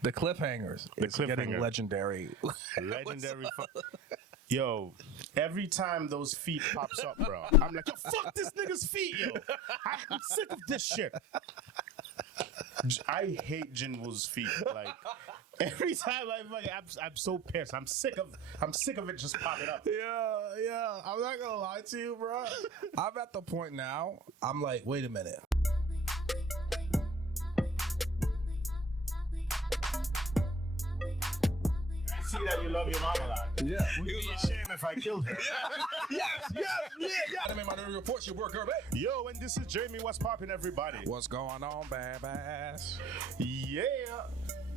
The cliffhangers. It's getting legendary. Legendary. Yo, every time those feet pops up, bro, I'm like, yo, fuck this nigga's feet, yo. I'm sick of this shit. I hate Jinwoo's feet. Like every time I'm so pissed. I'm sick of it just popping up. Yeah. I'm not gonna lie to you, bro. I'm at the point now. I'm like, wait a minute. See that you love your mama a lot. Yeah. Would be a shame if I killed her. yes. Anime Minority Report, your work, Guerby. Yo, and this is Jamie. What's poppin', everybody? What's going on, babies? Yeah.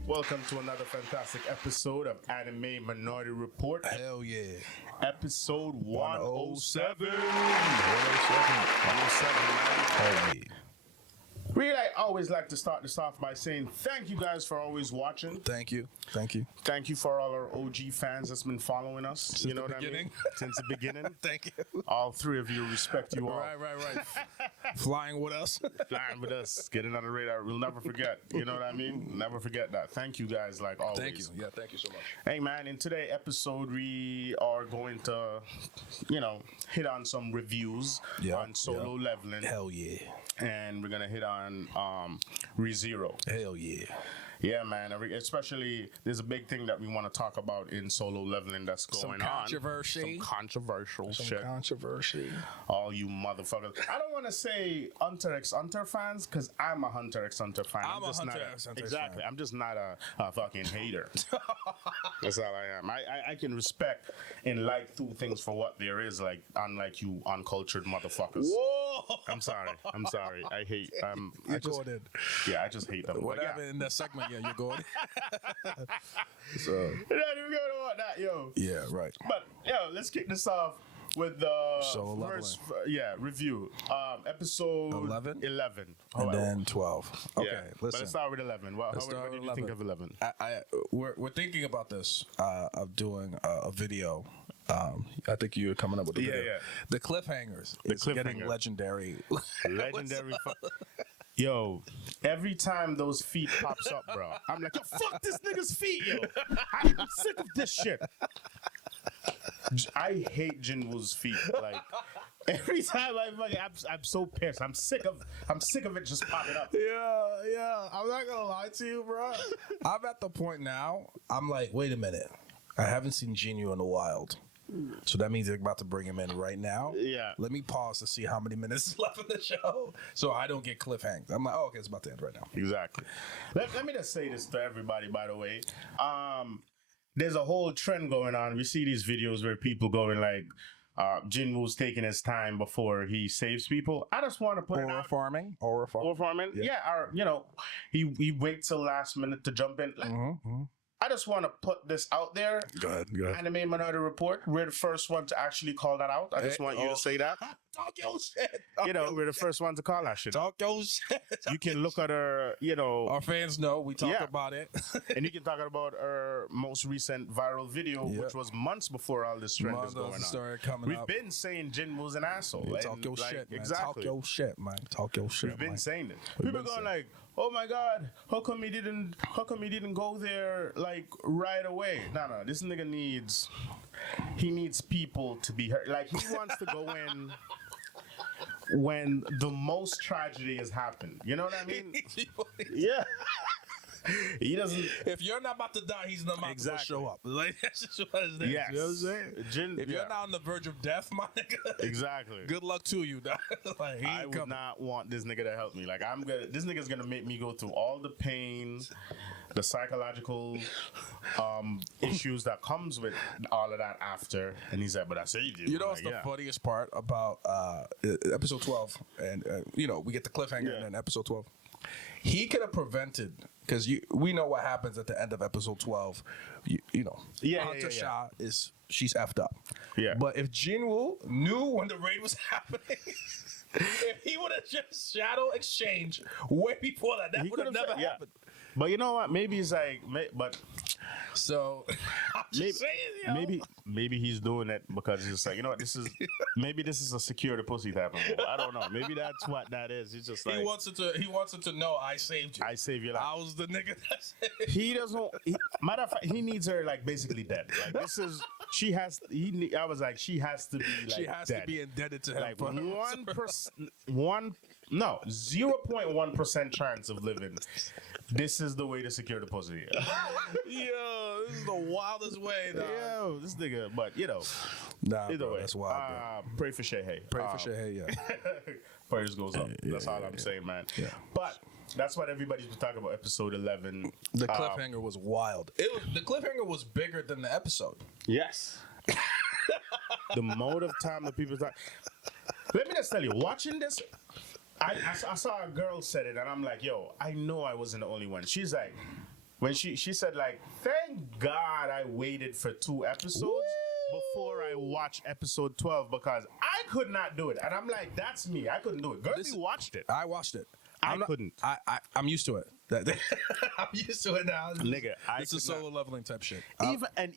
Welcome to another fantastic episode of Anime Minority Report. Hell yeah. Episode 107. 107. man. Really, I always like to start this off by saying thank you guys for always watching. Thank you. Thank you for all our OG fans that's been following us. Since you know the what beginning. I mean? Since the beginning. Thank you. All three of you, respect you all. Right. Flying with us. Flying with us. Getting on the radar. We'll never forget. You know what I mean? Never forget that. Thank you guys, like always. Thank you. Yeah, thank you so much. Hey, man, in today's episode, we are going to, hit on some reviews on solo leveling. Hell yeah. And we're going to hit on rezero. Hell yeah. Yeah, man. Especially, there's a big thing that we want to talk about in solo leveling that's going on. Some controversial shit. Controversy. All you motherfuckers. I don't want to say Hunter x Hunter fans, because I'm a Hunter x Hunter fan. I'm a Hunter x Hunter Exactly. fan. I'm just not a fucking hater. That's all I am. I can respect and like two things for what there is, like, unlike you uncultured motherfuckers. Whoa! I'm sorry. I hate. I just hate them. Whatever in that segment, yeah, you're going. So. You're not even going to want that, yo. Yeah, right. But, let's kick this off with the first review. Episode 11. And then 12. Okay, listen. But let's start with 11. What did you think of 11? We're thinking about this, of doing a video. I think you're coming up with the video. Yeah. The cliffhangers. It's getting legendary. Legendary. Yo, every time those feet pops up, bro, I'm like, yo, fuck this nigga's feet, yo. I'm sick of this shit. I hate Jinwoo's feet. Like every time I'm so pissed. I'm sick of it just popping up. Yeah. I'm not gonna lie to you, bro. I'm at the point now. I'm like, wait a minute. I haven't seen Jinwoo in a while. So that means they're about to bring him in right now. Yeah. Let me pause to see how many minutes is left in the show so I don't get cliffhanged. I'm like, oh, okay, it's about to end right now. Exactly. Let me just say this to everybody, by the way. There's a whole trend going on. We see these videos where people going like, Jinwoo's taking his time before he saves people. I just want to put Aura farming. Aura farming. Yeah. He waits till last minute to jump in. Like, I just want to put this out there. Go ahead. Anime Minority Report. We're the first one to actually call that out. I just want you to say that. Talk your shit. We're the first one to call that shit. Talk your shit. You can look at our, Our fans know we talk about it. And you can talk about our most recent viral video, which was months before all this trend is going on. We've been saying Jinwoo's an asshole. Yeah, talk your shit, man. Exactly. Talk your shit, man. Talk your shit, We've been saying it. People going like, oh my God, how come he didn't go there like right away? No, this nigga needs people to be hurt. Like, he wants to go in when the most tragedy has happened. You know what I mean? Yeah. He doesn't. If you're not about to die, he's not about to show up. Like, that's just what it is. Yes. You know what I'm saying? If you're not on the verge of death, my nigga. Exactly. Good luck to you, dog. Like, I would not want this nigga to help me. Like, this nigga's gonna make me go through all the pain, the psychological issues that comes with all of that after. And he's like, but I saved you. You know what's the funniest part about episode 12? And, we get the cliffhanger and then episode 12. He could have prevented, because we know what happens at the end of episode 12. Hunter Shah she's effed up. Yeah. But if Jinwoo knew when the raid was happening, if he would have just shadow exchange way before that would have never happened. But you know what? Maybe it's like, but So maybe he's doing it because he's just like, you know what, this is a secure the pussy type of move. I don't know. Maybe that's what that is. He's just like he wants it to know I saved you. I saved your life. I was the nigga that saved He doesn't. Matter of fact, he needs her like basically dead. Like this is she has. I was like, she has to be like she has dead. to be indebted to him. Like 0.1% chance of living. This is the way to secure the pussy. Yo, this is the wildest way. Dog. Yo, this nigga. But you know, either way, that's wild. Pray for Shehe. Pray for Shehe. Yeah. Prayers goes up. That's all I'm saying, man. Yeah. But that's what everybody's been talking about. Episode 11. The cliffhanger was wild. The cliffhanger was bigger than the episode. Yes. The mode of time that people talk. Let me just tell you, watching this, I saw a girl said it, and I'm like, yo, I know I wasn't the only one. She's like, when she said like, thank God I waited for 2 episodes before I watched episode 12 because I could not do it. And I'm like, that's me. I couldn't do it. Guerby watched it. I watched it. I couldn't. I'm used to it. I'm used to it now. Nigga, it's a solo leveling type shit.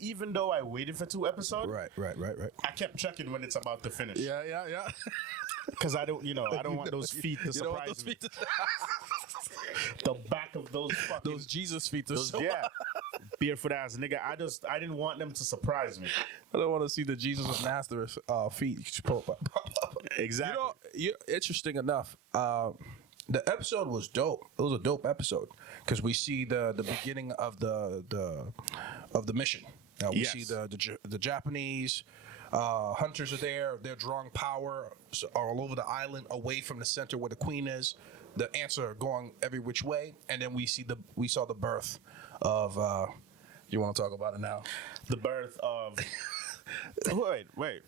Even though I waited for 2 episodes, right. I kept checking when it's about to finish. Yeah. Because I don't want those feet to surprise me. The back of those fucking Jesus feet to show yeah, barefoot ass nigga. I didn't want them to surprise me. I don't want to see the Jesus of Nazareth feet. Exactly. Interesting enough. The episode was dope. It was a dope episode because we see the beginning of the mission. We see the Japanese hunters are there. They're drawing power all over the island, away from the center where the queen is. The ants are going every which way, and then we saw the birth of. You want to talk about it now? The birth of. wait.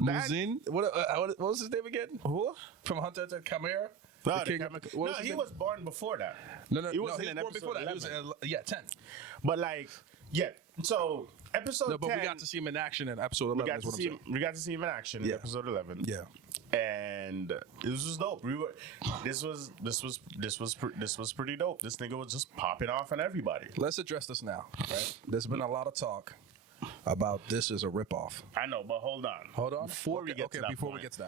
Muzin? What was his name again? Who? From Hunter to Chimera? No, he was born before that. No, he wasn't born before that. 11. He was 10. But like, yeah. So episode 10. But we got to see him in action in episode 11. We got to see him in action in episode 11. Yeah. And this was dope. This was pretty dope. This nigga was just popping off on everybody. Let's address this now. Right? There's been a lot of talk about this is a ripoff. I know, but hold on. Before we get to that,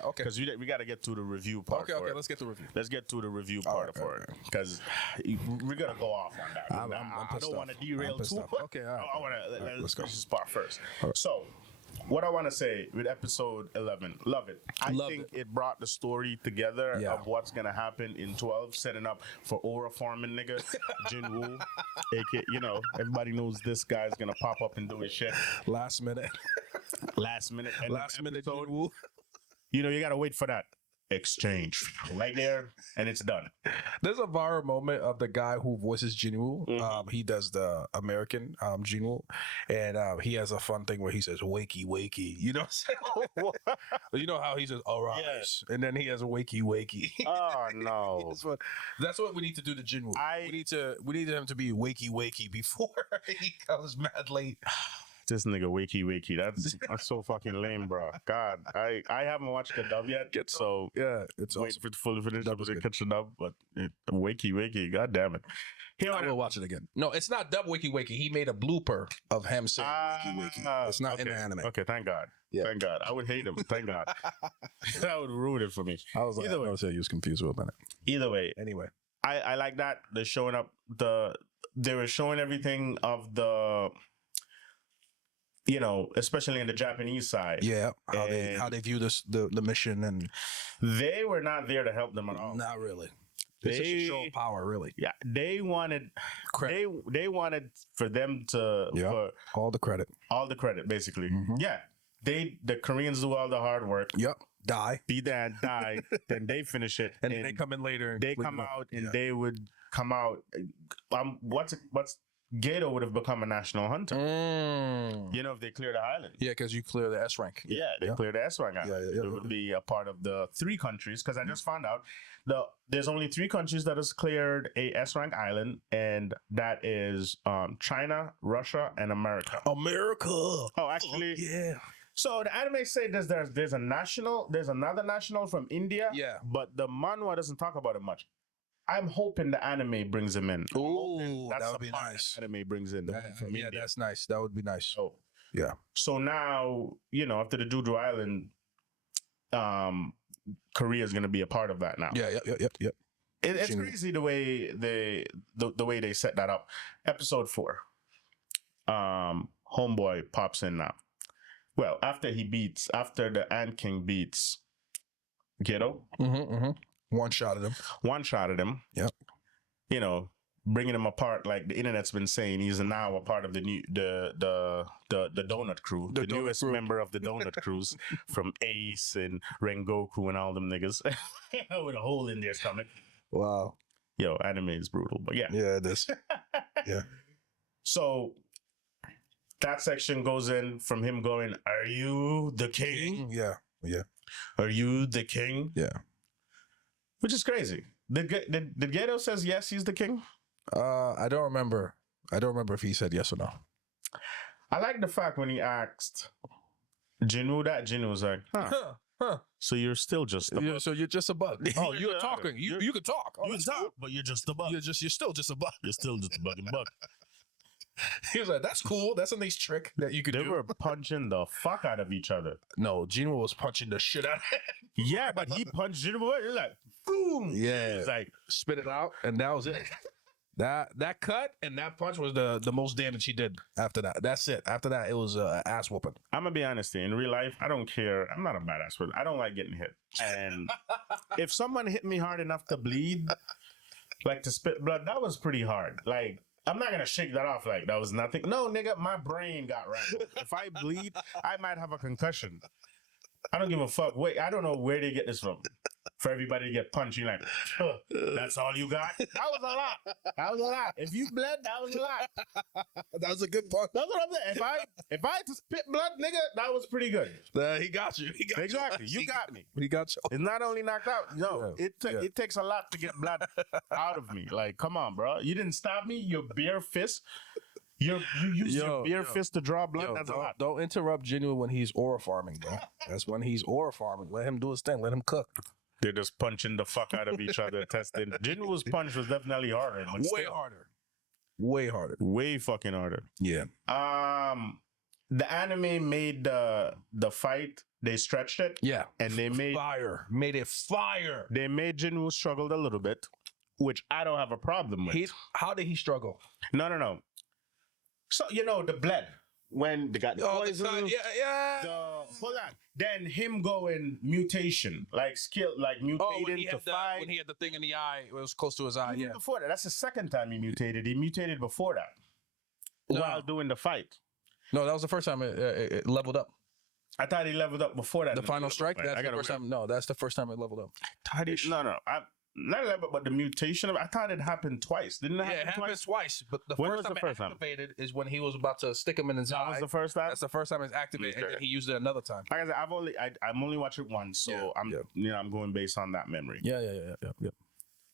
okay, because we got to get to the review part. Okay, let's get to review. Let's get to the review part for it because we're gonna go off on that. I don't want to derail too. Okay, all right. I want to let's go this part first. Right. So, what I want to say with episode 11, love it. I think it brought the story together of what's gonna happen in 12, setting up for aura farming nigga Jinwoo, aka everybody knows this guy's gonna pop up and do his shit last minute Jinwoo. You gotta wait for that exchange right there, and it's done. There's a viral moment of the guy who voices Jinwoo. Mm-hmm. He does the American Jinwoo, and he has a fun thing where he says "wakey wakey." You know what I'm saying? You know how he says "arise," and then he has "wakey wakey." Oh no! That's what we need to do to Jinwoo. We need him to be wakey wakey before he comes mad late. This nigga wakey. That's so fucking lame, bro. God, I haven't watched the dub yet. So yeah, it's wait awesome. for it to fully finish up to catch the dub. But wakey, god damn it. I will watch it again. No, it's not dub wakey. He made a blooper of him saying wakey. It's not in the anime. Okay, thank God. Yeah. Thank God. I would hate him. Thank God. That would ruin it for me. I was like, either way, I was confused with a minute. Either way, anyway, I like that they're showing up they were showing everything of the. Especially in the Japanese side. Yeah, how they view this the mission, and they were not there to help them at all. Not really. They just show power, really. Yeah, they wanted credit. They wanted for them to for all the credit. All the credit, basically. Mm-hmm. Yeah, the Koreans do all the hard work. Yep. Die. Be there and die. Then they finish it, and they come in later. They come out, and they would come out. What's Goto would have become a national hunter. If they clear the island. Yeah, because you clear the S rank. Yeah, they clear the S rank island. It would be a part of the 3 countries, because I just found out there's only 3 countries that has cleared a S rank island, and that is China, Russia, and America. Oh, actually, yeah. So the anime say there's another national from India. Yeah. But the manhwa doesn't talk about it much. I'm hoping the anime brings him in. Ooh, That's that would the be part nice. that anime brings in. The one from Yeah, India. that's nice. That would be nice. Oh. Yeah. So now, after the Juju Island, Korea is going to be a part of that now. Yeah. It's crazy the way the way they set that up. Episode 4, homeboy pops in now. Well, after the Ant King beats Goto, One shot at him. Yep. Bringing him apart, like the internet's been saying, he's now a part of the new the Donut Crew, the newest member of the Donut Crews from Ace and Rengoku and all them niggas with a hole in their stomach. Wow. Yo, anime is brutal, but yeah. Yeah, it is. Yeah. So that section goes in from him going, "Are you the king? Yeah. Are you the king?" Yeah. Which is crazy. Did Goto says yes, he's the king? I don't remember. If he said yes or no. I like the fact when he asked Jinwoo that, Jinwoo was like, huh. So you're still just a bug. So you're just a bug. Oh, you're talking. You can talk. Oh, you can talk, but you're just a bug. You're still just a bug. You're still just a bugging bug. He was like, that's cool. That's a nice trick that you could do. They were punching the fuck out of each other. No, Jinwoo was punching the shit out of him. Yeah, but he punched Jinwoo. He's like, boom. Yeah. He's like, spit it out, and that was it. That cut and that punch was the most damage he did after that. That's it. After that, it was ass whooping. I'm going to be honest here. In real life, I don't care. I'm not a badass person. I don't like getting hit. And if someone hit me hard enough to bleed, like to spit blood, that was pretty hard. Like, I'm not going to shake that off like that was nothing. No, nigga, my brain got rattled. If I bleed, I might have a concussion. I don't give a fuck. Wait, I don't know where they get this from. For everybody to get punched, you're like, that's all you got? That was a lot. If you bled, that was a lot. That was a good punch. That's what I'm saying. If I had to spit blood, nigga, that was pretty good. He got you. Exactly. You got me. He got you. It's not only knocked out. No, it takes a lot to get blood out of me. Like, come on, bro. You didn't stab me. Your bare fist. You use your bare fist to draw blood. That's a lot. Don't interrupt Jinwoo when he's aura farming, bro. That's when he's aura farming. Let him do his thing. Let him cook. They're just punching the fuck out of each other, testing. Jinwoo's punch was definitely harder. Way harder. Way fucking harder. Yeah. The anime made the fight, they stretched it. Yeah. And they made it fire. They made Jinwoo struggled a little bit, which I don't have a problem with. How did he struggle? No. So, the blood. When they got the poison. Hold on. Then him going mutation, like mutating to fight. When he had the thing in the eye, it was close to his eye. Even before that, that's the second time he mutated. He mutated before that, while doing the fight. No, that was the first time it leveled up. I thought he leveled up before that. The final strike. That's the first time. No, that's the first time it leveled up. No. Not level, but the mutation of I thought it happened twice. Didn't it happen it happened twice. But the when first time it activated is when he was about to stick him in his eye. That was the first time? That's the first time it's activated, and then he used it another time. Like I said, I'm only watched it once, so I'm going based on that memory. Yeah.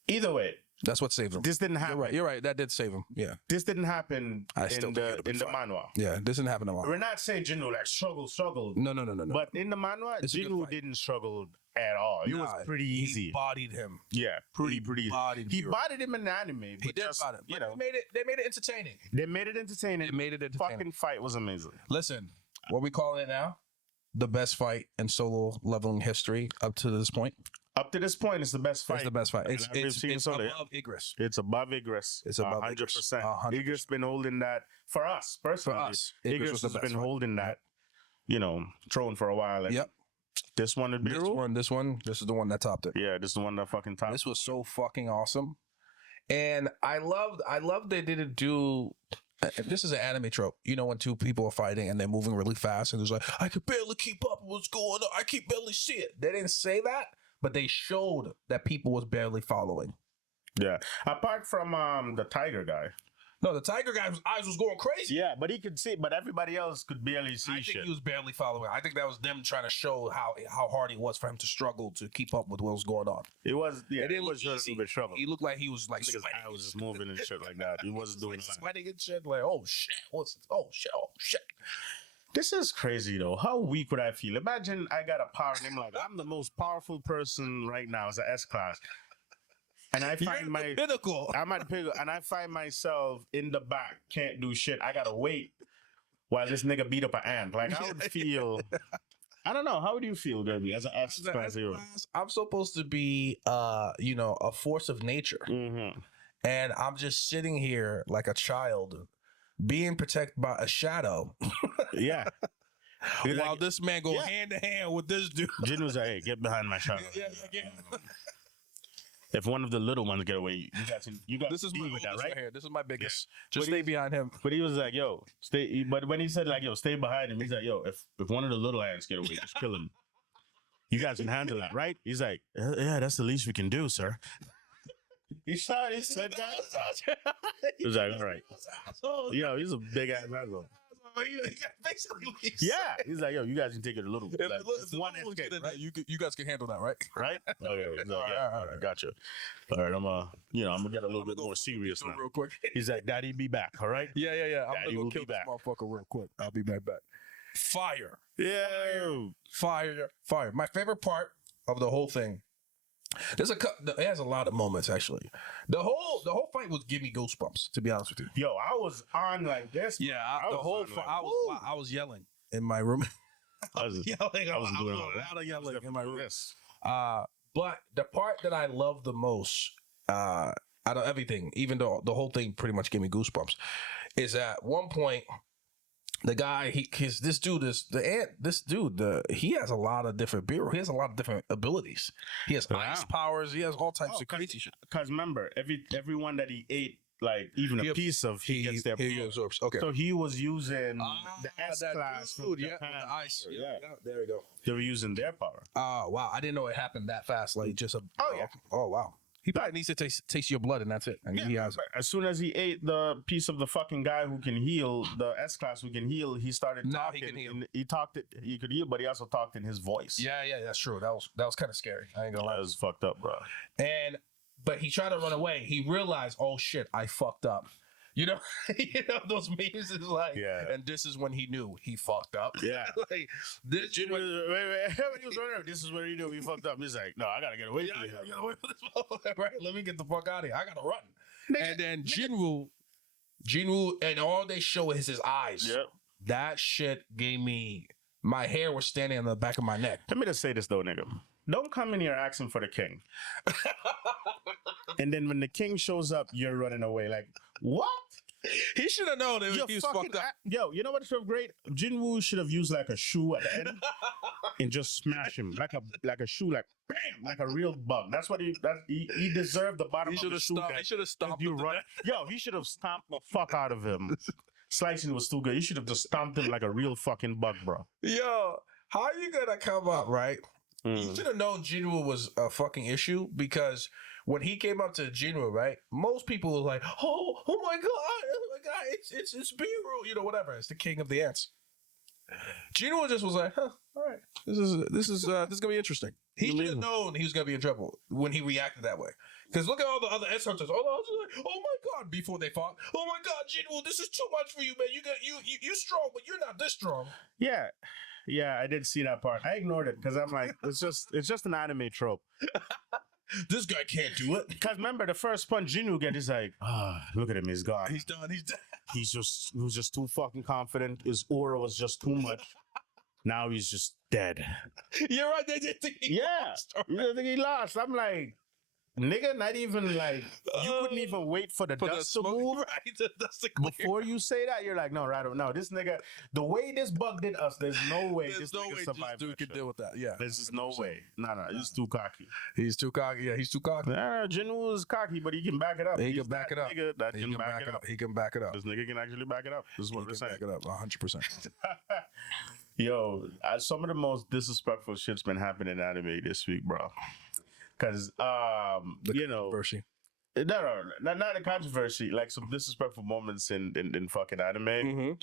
Either way, that's what saved him. This didn't happen. You're right. That did save him. Yeah. This didn't happen in the manhwa. Yeah, this didn't happen in the manhwa. We're not saying Jinwoo like struggled. No. But in the manhwa, Jinwoo didn't struggle at all. It was pretty easy. He bodied him. Yeah, pretty easy. He bodied him in the anime. He did body him. They made it entertaining. They made it entertaining. Fucking fight was amazing. Listen, what we calling it now? The best fight in solo leveling history up to this point. Up to this point, it's the best fight. It's the best fight. It's above Igris. It's above Igris. It's above 100%. Igris been holding that for us personally. For us, Igris has been holding that, throne for a while. And this one would be This is the one that topped it. Yeah, this is the one that fucking topped. This was so fucking awesome, and I love they didn't do. This is an anime trope. When two people are fighting and they're moving really fast, and there's like, I could barely keep up with what's going on. I can barely see it. They didn't say that. But they showed that people was barely following. Yeah. Apart from the tiger guy. No, the tiger guy's eyes was going crazy. Yeah, but he could see, but everybody else could barely see shit. I think he was barely following. I think that was them trying to show how hard it was for him to struggle to keep up with what was going on. It was, yeah. It was just a little bit struggle. He looked like he was like sweating. I was just moving and shit like that. He wasn't doing sweating and shit. Like, oh shit. This is crazy though. How weak would I feel? Imagine I got a power and I'm like, I'm the most powerful person right now as an S class. and I find my pinnacle. I'm at the pinnacle, and I find myself in the back, can't do shit. I gotta wait while this nigga beat up an ant. Like I would feel. I don't know. How would you feel, Guerby, as an S class hero? I'm supposed to be, a force of nature, and I'm just sitting here like a child, being protected by a shadow. Yeah. While this man go hand to hand with this dude. Jin was like, "Hey, get behind my shadow." If one of the little ones get away, you got this is deal my with that, right? Here. This is my biggest. Just stay behind him. But he was like, "Yo, stay." But when he said like, "Yo, stay behind him," he's like, "Yo, if one of the little ants get away, just kill him. You guys can handle that, right?" He's like, "Yeah, that's the least we can do, sir." He said, that. He was like, "All right." Yo, he's a big ass asshole. Yeah, he's like, "Yo, you guys can take it a little bit. Like, one escape, right? You guys can handle that, right? Right? Okay, like, all right, gotcha. All right, I'm gonna get a little bit more serious now. Real quick. He's like, "Daddy, be back, all right?" Yeah. I'm Daddy gonna will go kill be this back. motherfucker real quick. I'll be right back. Fire. Yeah. Fire. My favorite part of the whole thing. It has a lot of moments actually. The whole fight was give me goosebumps. To be honest with you. Yo, I was on like this. Yeah, I was yelling in my room. I was doing a lot of yelling in my room. But the part that I love the most, out of everything, even though the whole thing pretty much gave me goosebumps, is at one point the guy he has a lot of different Beru. He has a lot of different abilities. He has ice powers. He has all types of crazy shit. Because remember, everyone that he ate, like even a piece of, he gets their he absorbs. Okay, so he was using the S class food. from Yeah, Japan. the ice. Yeah, there we go. They were using their power. Oh wow, I didn't know it happened that fast. Like just oh wow. He probably needs to taste your blood, and that's it. And he has. As soon as he ate the piece of the fucking guy who can heal, the S class who can heal, he started now talking. He can heal. And he talked it. He could heal, but he also talked in his voice. Yeah, that's true. That was kind of scary. I ain't gonna lie. That was fucked up, bro. But he tried to run away. He realized, oh shit, I fucked up. You know, those memes is like, and this is when he knew he fucked up. Yeah, like this. When he was running, this is where he knew he fucked up. He's like, no, I gotta get away from him. Right? Let me get the fuck out of here. I gotta run. And then Jinwoo, and all they show is his eyes. Yep. That shit gave me. My hair was standing on the back of my neck. Let me just say this though, nigga. Don't come in here asking for the king. And then when the king shows up, you're running away. Like, what? He should have known that he was fucked up. Yo, you know what's so great? Jinwoo should have used like a shoe at the end and just smash him like a shoe, like bam, like a real bug. That's what he deserved the bottom of the shoe. He should have stomped him. Yo, he should have stomped the fuck out of him. Slicing was too good. You should have just stomped him like a real fucking bug, bro. Yo, how are you gonna come up, right? You should have known Jinwoo was a fucking issue, because when he came up to Jinwoo, right, most people were like, oh my god, it's Beru, whatever. It's the king of the ants. Jinwoo just was like, all right, this is gonna be interesting. He should have known he was gonna be in trouble when he reacted that way. Because look at all the other ants hunters. Oh my god, before they fought. Oh my god, Jinwoo, this is too much for you, man. You strong, but you're not this strong. Yeah. Yeah, I did see that part. I ignored it because I'm like, it's just an anime trope. This guy can't do it. Because remember, the first punch Jinwoo get is like, look at him, he's gone. He's done. He was just too fucking confident. His aura was just too much. Now he's just dead. You're right. They did think he lost. You think he lost. I'm like, nigga, not even like, you couldn't even wait for the dust to move. Right, the dust to clear. Before you say that, you're like, no, right? No, this nigga, the way this bug did us, there's no way this nigga survived. This dude can deal with that. Yeah, there's just no way. No, he's too cocky. He's too cocky. Yeah, he's too cocky. Jinwoo is cocky, but he can back it up. He can back it up. He can back it up. He can back it up. This nigga can actually back it up. This is what we're saying. Back it up 100%. Yo, some of the most disrespectful shit's been happening in anime this week, bro. Because, controversy. No, not a controversy. Like some disrespectful moments in fucking anime.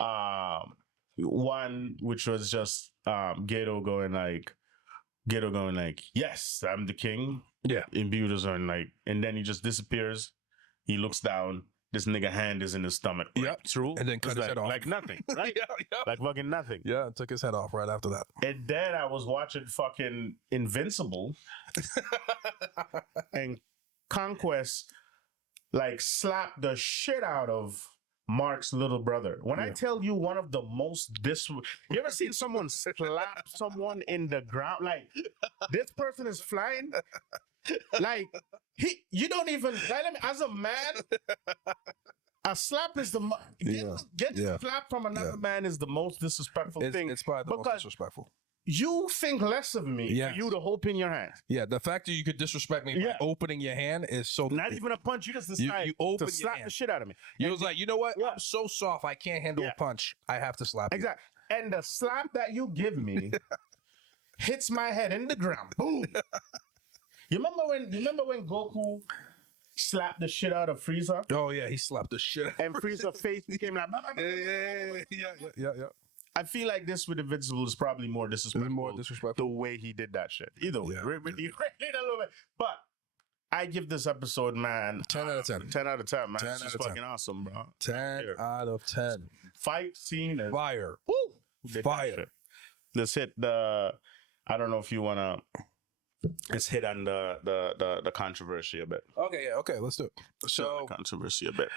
Mm-hmm. One which was just Goto going like, yes, I'm the king. Yeah. In Beru's on like, and then he just disappears. He looks down. this nigga hand is in his stomach. Yep, true. and then cut his head off. Like nothing, right? yeah. Like fucking nothing. Yeah, and took his head off right after that. And then I was watching fucking Invincible and Conquest like slapped the shit out of Mark's little brother. When I tell you one of the most you ever seen someone slap someone in the ground? Like this person is flying. Like you don't even as a man. A slap is the getting slapped from another man is the most disrespectful thing. It's probably the most disrespectful. You think less of me for you to open your hand. Yeah, the fact that you could disrespect me by opening your hand is so... Not even a punch. You just decide to slap the shit out of me. You was like, you know what? I'm so soft, I can't handle a punch. I have to slap you. Exactly. And the slap that you give me hits my head in the ground. Boom. You remember when Goku slapped the shit out of Frieza? Oh, yeah, he slapped the shit out. And Frieza's face became like... Yeah. I feel like this with Invincible is probably more disrespectful. The way he did that shit. Either way, really a little bit. But I give this episode, man, 10 out of 10. 10 out of 10, man. 10 It's just fucking awesome, bro. 10 out of 10. Fight scene is fire. Woo! Fire. Let's hit the. I don't know if you wanna. Let's hit on the controversy a bit. Okay, let's do it. So controversy a bit.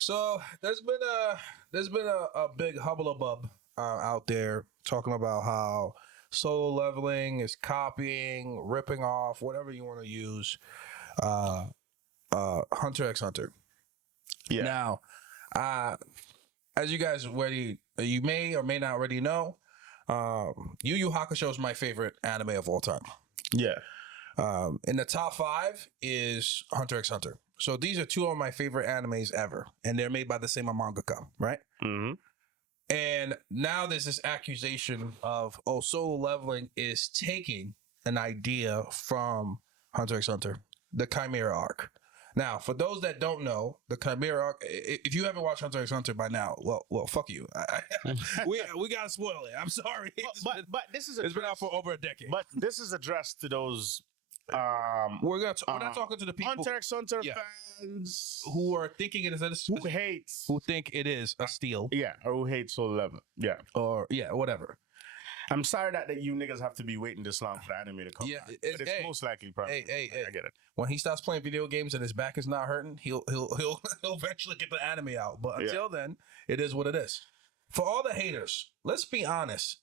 So there's been a big hubbub out there talking about how solo leveling is copying, ripping off, whatever you want to use, Hunter x Hunter. Yeah. Now, as you guys you may or may not already know, Yu Yu Hakusho is my favorite anime of all time. Yeah. In the top 5 is Hunter x Hunter. So these are 2 of my favorite animes ever, and they're made by the same mangaka, right? Mm-hmm. And now there's this accusation of, solo leveling is taking an idea from Hunter x Hunter, the Chimera arc. Now, for those that don't know, the Chimera arc, if you haven't watched Hunter x Hunter by now, well, fuck you. We gotta spoil it. I'm sorry. But this is it's been out for over a decade. But this is addressed to those. We're not talking to the people Hunter x Hunter fans who are thinking it is who think it is a steal. Yeah, or who hate solo level. Yeah, or whatever. I'm sorry that you niggas have to be waiting this long for the anime to come. Yeah, it's most likely probably. Hey, I get it. When he starts playing video games and his back is not hurting, he'll eventually get the anime out. But until then, it is what it is. For all the haters, let's be honest.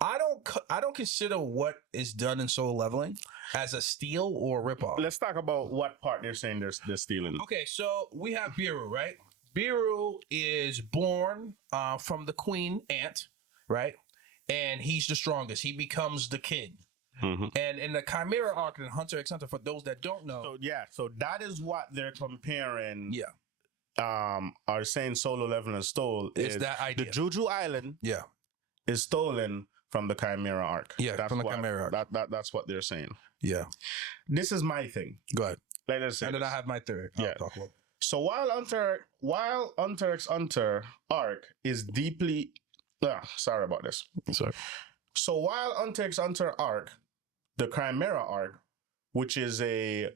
I don't consider what is done in solo leveling as a steal or a ripoff. Let's talk about what part they're saying they're stealing. Okay, so we have Beru, right? Beru is born from the queen ant, right? And he's the strongest. He becomes the king. Mm-hmm. And in the Chimera arc in Hunter x Hunter, for those that don't know, so that is what they're comparing. Yeah. Are saying solo leveling stole is that idea. The Juju Island. Yeah. Is stolen from the Chimera arc. Yeah, that's from the Chimera arc. That's what they're saying. Yeah. This is my thing. Go ahead. Let us say. And then I have my theory. Yeah. I'll talk about. So while Hunter x Hunter arc is deeply sorry about this. Sorry. So while Hunter x Hunter arc, the Chimera arc, which is a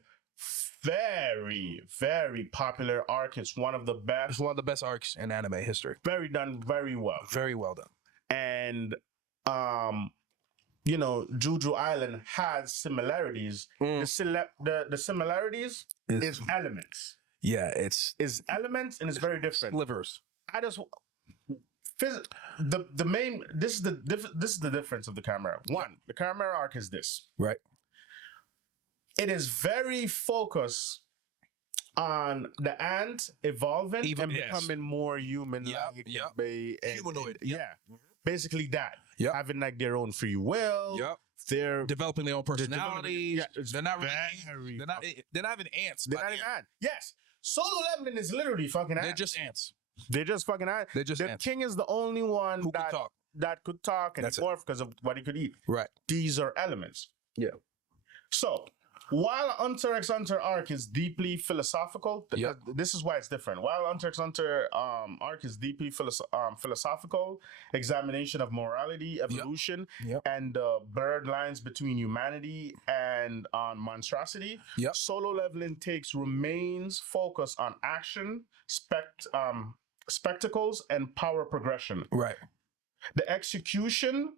very, very popular arc, it's one of the best. It's one of the best arcs in anime history. Very well. Very well done. And Juju Island has similarities. The similarities is elements. Yeah, it's elements and it's very different. Slivers. I just the main. This is the difference of the Chimera. One, the Chimera arc is this. Right. It is very focused on the ant evolving and becoming more human. Humanoid. Yeah. Basically that. Yep. Having like their own free will. Yep. They're developing their own personalities. They're not very they're not even ants. They're not even ants. Yes. Solo leveling is literally fucking ants. They're just ants. They're just fucking ants. They're just ants. The king is the only one who could talk. That could talk and morph because of what he could eat. Right. These are elements. Yeah. So while Hunter x Hunter arc is deeply philosophical, this is why it's different. While Hunter x Hunter arc is deeply philosophical, examination of morality, evolution, and the blurred lines between humanity and monstrosity, Solo Leveling remains focused on action, spectacles, and power progression. Right. The execution,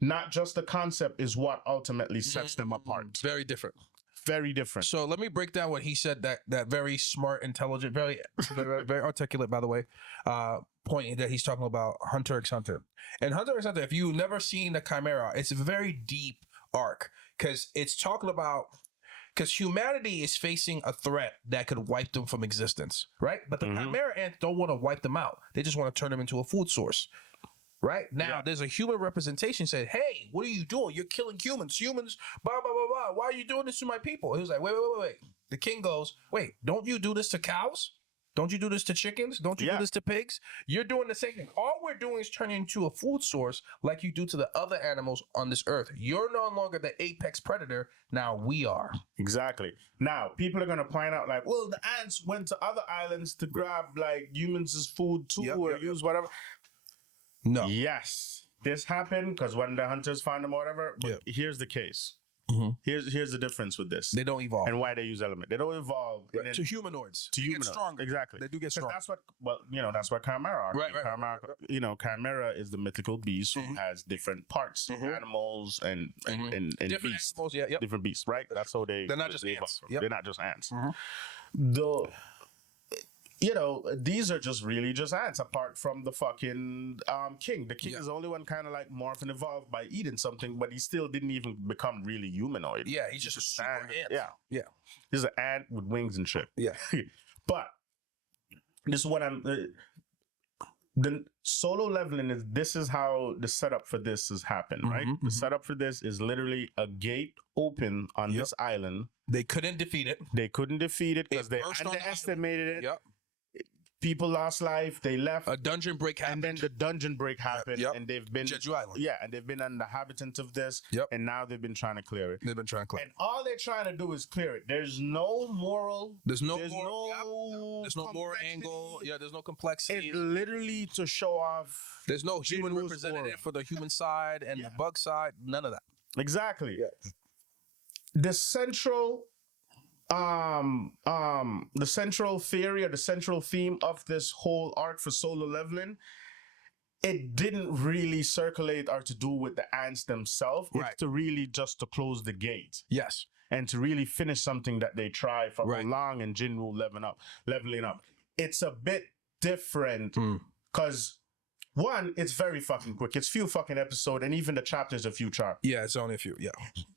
not just the concept, is what ultimately sets them apart. Very different. Very different. So let me break down what he said. That very smart, intelligent, very articulate, by the way, point that he's talking about Hunter x Hunter. And Hunter x Hunter, if you've never seen the Chimera, it's a very deep arc because it's talking about humanity is facing a threat that could wipe them from existence, right? But the Chimera ants don't want to wipe them out. They just want to turn them into a food source. Right now, there's a human representation said, "Hey, what are you doing? You're killing humans. Humans, blah blah blah blah. Why are you doing this to my people?" He was like, "Wait." The king goes, "Wait, don't you do this to cows? Don't you do this to chickens? Don't you do this to pigs? You're doing the same thing. All we're doing is turning into a food source like you do to the other animals on this earth. You're no longer the apex predator. Now we are." Exactly. Now people are gonna point out like, well, the ants went to other islands to grab like humans as food too, or use whatever. No. Yes, this happened because when the hunters find them or whatever. But here's the case. Here's the difference with this. They don't evolve. And why they use element. They don't evolve to humanoids. To humanoids. Get stronger. Exactly. They do get stronger. That's what that's what Chimera are. Right. Chimera is the mythical beast who has different parts, animals and different beasts. animals, Different beasts, right? That's how they're not just ants. They're not just ants. These are just ants apart from the fucking king. The king is the only one kind of like morphed and evolved by eating something, but he still didn't even become really humanoid. Yeah, he's just a super ant. Yeah. He's an ant with wings and shit. Yeah. But this is what the Solo Leveling this is how the setup for this has happened, right? The setup for this is literally a gate open on this island. They couldn't defeat it. They couldn't defeat it because they underestimated it. Yep. People lost life. They left. A dungeon break happened. And then the dungeon break happened. Yep. And they've been... Jeju Island. Yeah, and they've been an inhabitant of this. Yep. And now they've been trying to clear it. And all they're trying to do is clear it. There's no moral... There's no moral angle. Yeah, there's no complexity. It's literally to show off... There's no human representative for the human side and the bug side. None of that. Exactly. Yeah. The central theory or the central theme of this whole arc for Solo Leveling, it didn't really circulate or to do with the ants themselves. It's to really just to close the gate. Yes. And to really finish something that they tried for how long in Jinwoo leveling up. It's a bit different because one, it's very fucking quick. It's few fucking episodes, and even the chapters are few chapters. Yeah, it's only a few. Yeah,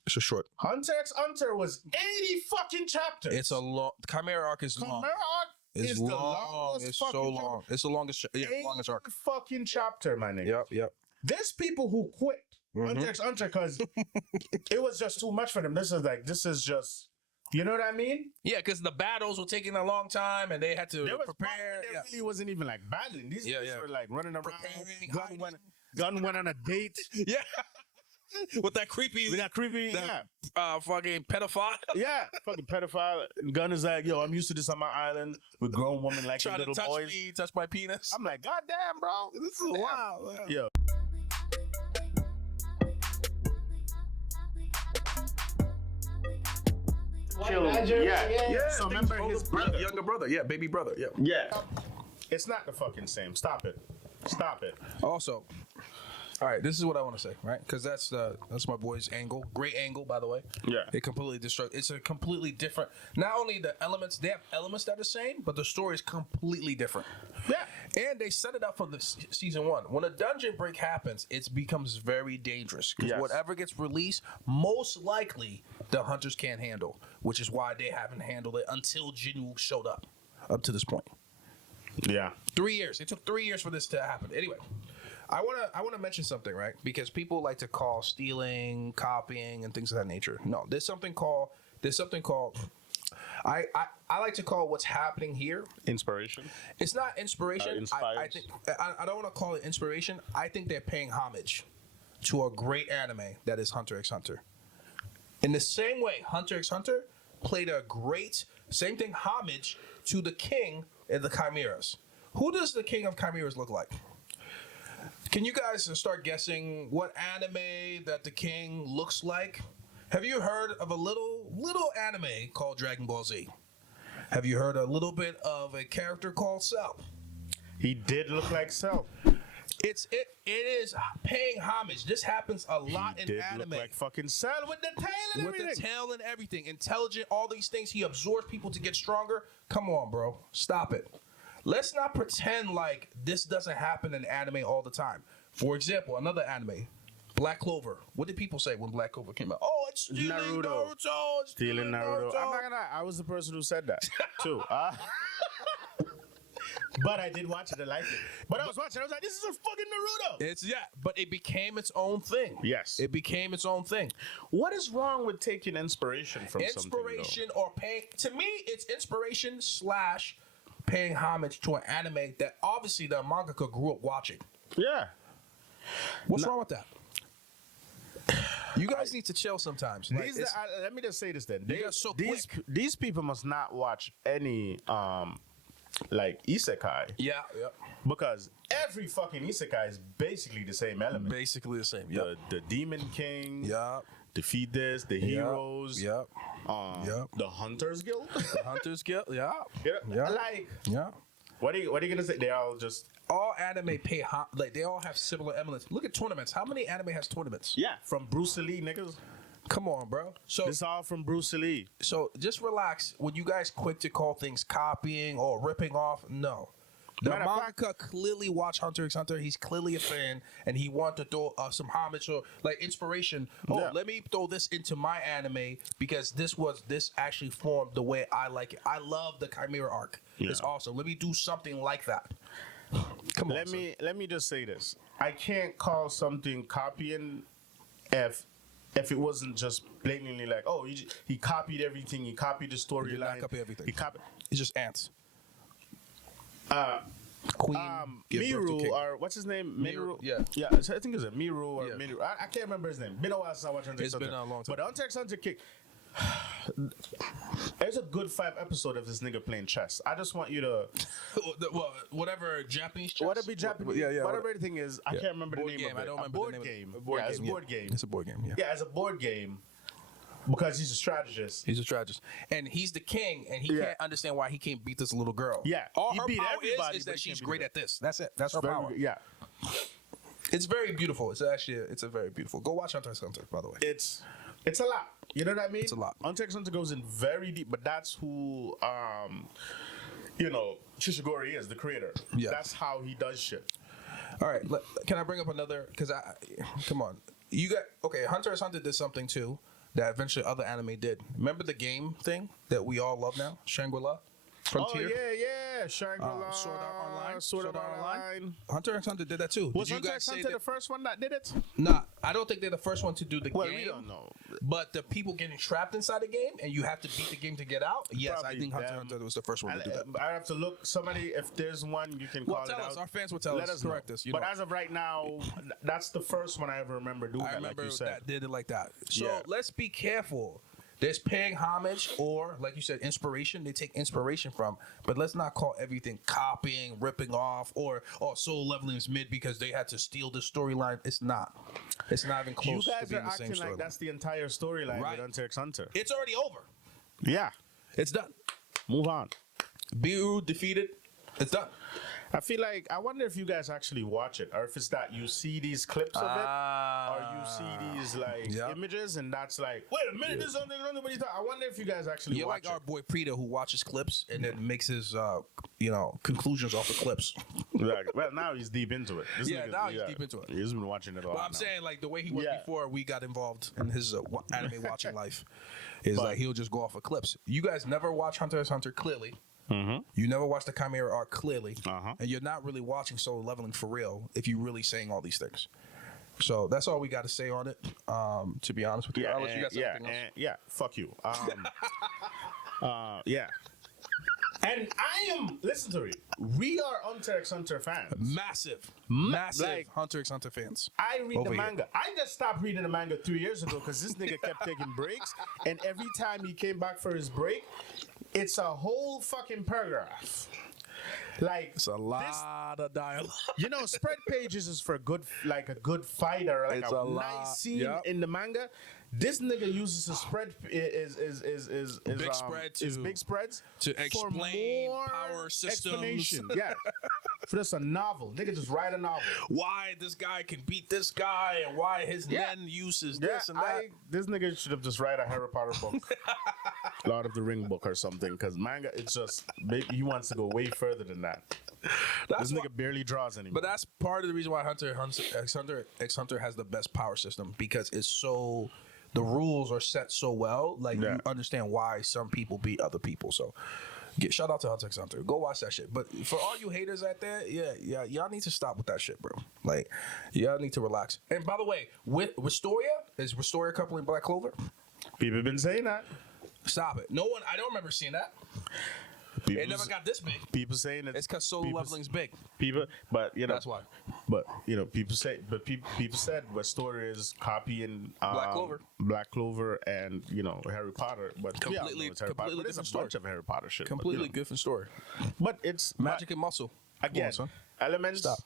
it's a short. Hunter x Hunter was 80 fucking chapters. It's a long. Chimera arc is long. Chimera arc is long. The longest. It's so long. It's the longest. Longest arc. Fucking chapter, my nigga. Yep. There's people who quit Hunter x Hunter because it was just too much for them. This is just. You know what I mean? Yeah, because the battles were taking a long time, and they had to prepare. There really wasn't even like battling. These were like running around. Gun went on a date. Yeah, with that creepy, fucking pedophile. Yeah, fucking pedophile. Gun is like, yo, I'm used to this on my island with grown women like little touch boys. Touch my penis. I'm like, God damn, bro, this is wild. Yo. Yeah. So remember his brother, younger brother, baby brother, yeah. It's not the fucking same. Stop it. Also, all right, this is what I want to say, right? Because that's my boy's angle. Great angle, by the way. Yeah. It completely destroyed. It's a completely different. Not only the elements, they have elements that are the same, but the story is completely different. Yeah. And they set it up for the season 1. When a dungeon break happens, it becomes very dangerous because whatever gets released, most likely the hunters can't handle, which is why they haven't handled it until Jinwoo showed up to this point. Yeah. 3 years. It took 3 years for this to happen. Anyway, I wanna mention something, right? Because people like to call stealing, copying, and things of that nature. No, there's something called. I like to call what's happening here inspiration. It's not inspiration. I think I don't want to call it inspiration. I think they're paying homage to a great anime that is Hunter x Hunter. In the same way, Hunter x Hunter played a great, same thing, homage to the king of the Chimeras. Who does the king of Chimeras look like? Can you guys start guessing what anime that the king looks like? Have you heard of a little anime called Dragon Ball Z? Have you heard a little bit of a character called Cell? He did look like Cell. It is paying homage. This happens a lot in anime. Look like fucking Cell with the tail and everything. With the tail and everything. Intelligent, all these things. He absorbs people to get stronger. Come on, bro. Stop it. Let's not pretend like this doesn't happen in anime all the time. For example, another anime, Black Clover. What did people say when Black Clover came out? Oh, it's stealing Naruto. It's stealing Naruto. I'm not gonna lie. I was the person who said that, too. But I did watch it. I liked it. But I was watching. I was like, "This is a fucking Naruto." But it became its own thing. Yes, it became its own thing. What is wrong with taking inspiration from something? Inspiration or paying? To me, it's inspiration / paying homage to an anime that obviously the mangaka grew up watching. Yeah. What's wrong with that? You guys need to chill sometimes. Like, let me just say this then. These people must not watch any like isekai. Yeah. Because every fucking isekai is basically the same element. Basically the same. Yeah. The demon king. Yeah. Defeat this. The heroes. Yeah. The Hunters Guild. The Hunters Guild. Yeah. Yeah. Like. Yeah. What are you gonna say? They're all just. All anime like they all have similar elements. Look at tournaments. How many anime has tournaments? Yeah, from Bruce Lee, niggas. Come on, bro. So it's all from Bruce Lee. So just relax. When you guys quick to call things copying or ripping off, no. The mangaka clearly watched Hunter x Hunter. He's clearly a fan, and he wanted to throw some homage or like inspiration. Let me throw this into my anime because this actually formed the way I like it. I love the Chimera arc. Yeah. It's awesome. Let me do something like that. Come on. Let me just say this. I can't call something copying if it wasn't just blatantly like, oh, he copied everything. He copied the storyline. He did not copy everything. He copied. It's just ants. Queen Miru or what's his name? Miru. Yeah. I think it's a Miru or Miru. I can't remember his name. Been a while since I watched Hunter x Hunter. It's been a long time. But Hunter x Hunter kick. There's a good 5 episode of this nigga playing chess. I just want you to whatever Japanese chess. Whatever Japanese, whatever everything is. I can't remember the name of it. I don't remember board the name game. Of it. Board game. It's a board game. It's a board game. Yeah, it's a board game. Because he's a strategist. And he's the king, and he can't understand why he can't beat this little girl. Yeah. All her power is that she's great at this. That's it. That's her power. Yeah. It's very beautiful. It's a very beautiful. Go watch Hunter x Hunter, by the way. It's a lot. You know what I mean? It's a lot. Hunter x Hunter goes in very deep, but that's who Shishigori is, the creator. Yeah. That's how he does shit. All right. Can I bring up another? Because come on. Hunter x Hunter did something too that eventually other anime did. Remember the game thing that we all love now? Shangri-La? Frontier? Oh, yeah. Shangri-La. Sword Art Online. Hunter x Hunter did that too. Was Hunter x Hunter the first one that did it? Nah, I don't think they're the first one to do the game. We don't know. But the people getting trapped inside the game and you have to beat the game to get out, yes, probably I think Hunter x Hunter was the first one to do that. I have to look. Somebody, if there's one, you can call it out. Tell us. Our fans will tell us. Let us correct us. But as of right now, that's the first one I ever remember doing. I remember that did it like that. So let's be careful. There's paying homage or, like you said, inspiration. They take inspiration from, but let's not call everything copying, ripping off, or Soul Leveling is mid because they had to steal the storyline. It's not. It's not even close. You guys to being are the same acting like that's the entire storyline with Hunter x Hunter. It's already over. Yeah, it's done. Move on. Beru defeated. It's done. I wonder if you guys actually watch it, or if it's that you see these clips of it, or you see these images, and that's like, wait a minute, this is something nobody's talking. I wonder if you guys actually watch like our boy Prita, who watches clips and then makes his conclusions off the clips. Well, now he's deep into it. He's deep into it. He's been watching it a lot. But I'm saying, like, the way he was before we got involved in his anime watching life is like he'll just go off of clips. You guys never watch Hunter x Hunter clearly. Mm-hmm. You never watched the Chimera arc clearly, and you're not really watching Soul Leveling for real if you're really saying all these things. So that's all we got to say on it. To be honest with you, Fuck you. Yeah. And I am, listen to me, we are Hunter x Hunter fans. Massive like, Hunter x Hunter fans. I read the Over here. manga. I just stopped reading the manga 3 years ago because this nigga kept taking breaks. And every time he came back for his break, it's a whole fucking paragraph. Like, It's a lot of dialogue. you know, spread pages is for good, like a good fight or like It's a a lot, nice scene yep. in the manga. This nigga uses a spread is Big spread is to- big spreads to for explain more power systems. explanation. Yeah, for this a novel. Nigga just write a novel. Why this guy can beat this guy and why his Yeah. Nen uses this and that. This nigga should have just write a Harry Potter book, Lord of the Ring book or something. Because manga, it's just he wants to go way further than that. That's This why- nigga barely draws anymore. But that's part of the reason why Hunter x Hunter has the best power system, because it's so, the rules are set so well. Like, Yeah. you understand why some people beat other people. So shout out to Hunter x Hunter. Go watch that shit. But for all you haters out there, yeah, y'all need to stop with that shit, bro. Like, y'all need to relax. And by the way, with Restoria, is Restoria coupling Black Clover? People been saying that. Stop it. No one, I don't remember seeing that. It never got this big. People saying it. It's because solo leveling's big. People, but you know That's why. But you know, people said what story is copying Black Clover, and you know Harry Potter. But we all know it's Harry Potter. But it's a bunch of Harry Potter shit. Completely but, different story. But it's Magic and muscle. again. Come on, son. Elements. Stop.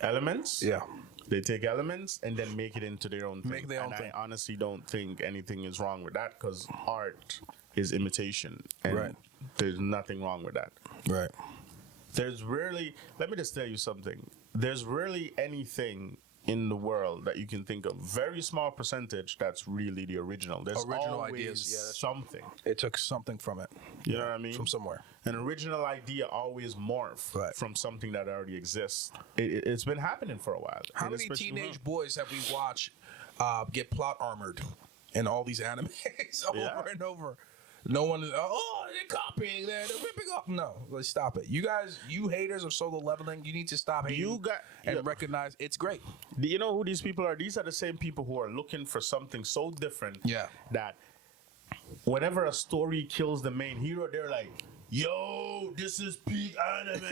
Elements. Yeah. They take elements and then make it into their own thing. Make their own and thing. I honestly don't think anything is wrong with that because art is imitation, and Right. there's nothing wrong with that. Right. There's rarely, let me just tell you something. There's rarely anything in the world that you can think of, very small percentage, that's really the original. There's Original always ideas, yeah, that's- something. It took something from it. You know what I mean? From somewhere. An original idea always morph Right. from something that already exists. It's been happening for a while. How And many especially- teenage boys have we watched get plot armored in all these animes over Yeah. and over? No one is, they're copying, they're ripping off. No, let's stop it. You guys, you haters of solo leveling, you need to stop hating and recognize it's great. Do you know who these people are? These are the same people who are looking for something so different Yeah. that whenever a story kills the main hero, they're like, yo, this is peak anime.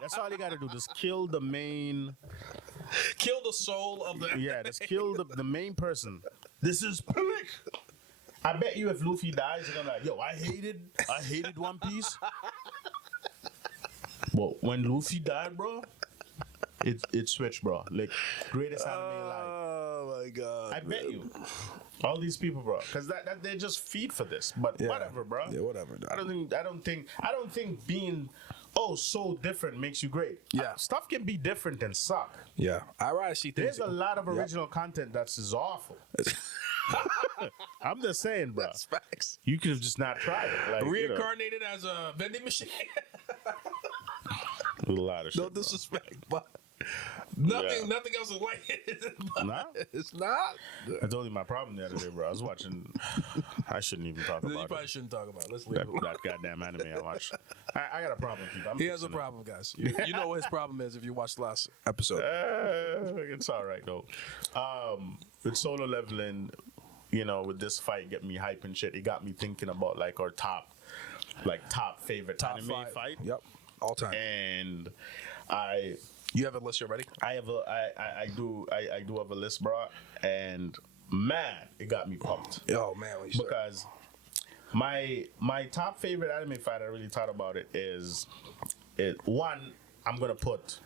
That's all you gotta do. Just kill the main. Kill the soul of the. Yeah, just kill the main person. This is peak. I bet you if Luffy dies, you're gonna be like, yo, I hated One Piece. Well, when Luffy died, bro, it switched, bro. Like, greatest anime alive. Oh my god. I bet you. All these people, bro, because that they just feed for this. But whatever, bro. Yeah, whatever. I don't think being so different makes you great. Yeah. Stuff can be different and suck. Yeah, I rather see things. There's a lot of original content that's just awful. I'm just saying, bro. That's facts. You could have just not tried it. Like, Reincarnated as a vending machine. a lot of shit. No disrespect, but nothing else is like it. Nah? It's not. I told you my problem the other day, bro. I was watching. I shouldn't even talk You about probably it. shouldn't talk about it. Let's leave it. That goddamn anime I watched. I got a problem, people. He has a problem, guys. You know what his problem is if you watch the last episode. It's all right though. With solo leveling, you know, with this fight get me hype and shit. It got me thinking about like our top favorite Top anime 5. fight. Yep, all time. And You have a list already? I do have a list, bro. And man, it got me pumped. Oh man, when you start. Because my top favorite anime fight, I really thought about it, is one, I'm gonna put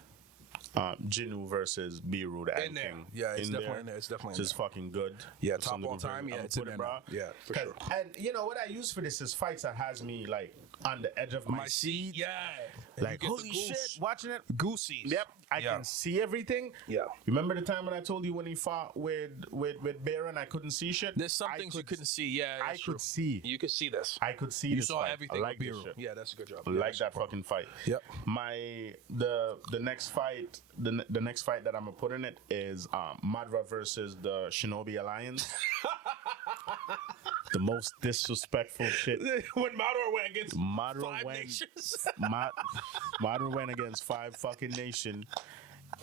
Jinwoo versus Beru In there. Yeah, it's definitely in there. It's definitely in Just fucking good. Yeah, If top I'm all looking for time. it, Yeah, I'ma it's in put there, it, bro. now. Yeah, for sure. And you know what I use for this is fights that has me like on the edge of my seat. Yeah. And Like, you get the holy shit, goose. watching it. Goosies. Yep, I can see everything. Yeah. Remember the time when I told you when he fought with Beru and I couldn't see shit? There's some things you couldn't see. Yeah, I that's true. could see. You could see this. I could see You this saw fight. everything I like with this Beru. shit. Yeah, that's a good job. I like that fucking fight. Yep. The next fight, the next fight that I'm gonna put in it is Madara versus the Shinobi Alliance. The most disrespectful shit. When Madara went against Madara five went, nations. Madara went against 5 fucking nation,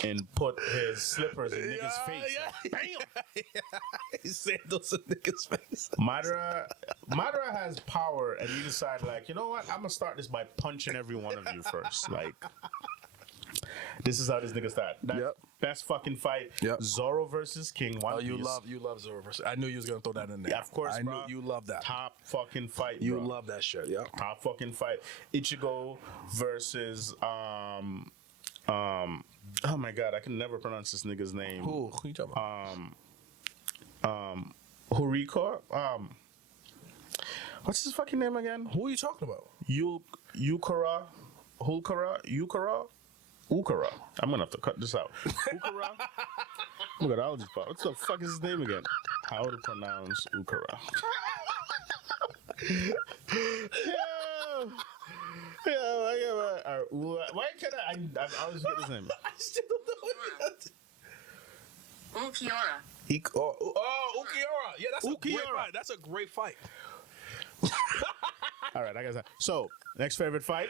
and put his slippers in niggas' face. Yeah. Bam! His sandals in niggas' face. Madara has power, and you decide, like, you know what? I'm gonna start this by punching every one of you first. Like, this is how this nigga start. That best fucking fight. Yep. Zoro versus King. One You Piece. love Zoro versus. I knew you was gonna throw that in there. Yeah, of course, I bro. knew you love that. Top fucking fight. You bro. love that shit. Yeah. Top fucking fight. Ichigo versus oh my god, I can never pronounce this nigga's name. Who you talking about? Huriko. What's his fucking name again? Who are you talking about? Ukura. I'm gonna have to cut this out. Ukura. Look at all these parts. What the fuck is his name again? How to pronounce Ukura? Why can't I always get his name. I still don't know. Ukiora. Ukiora. Yeah, that's a great Ukiora. fight. That's a great fight. All right, I guess. So, next favorite fight: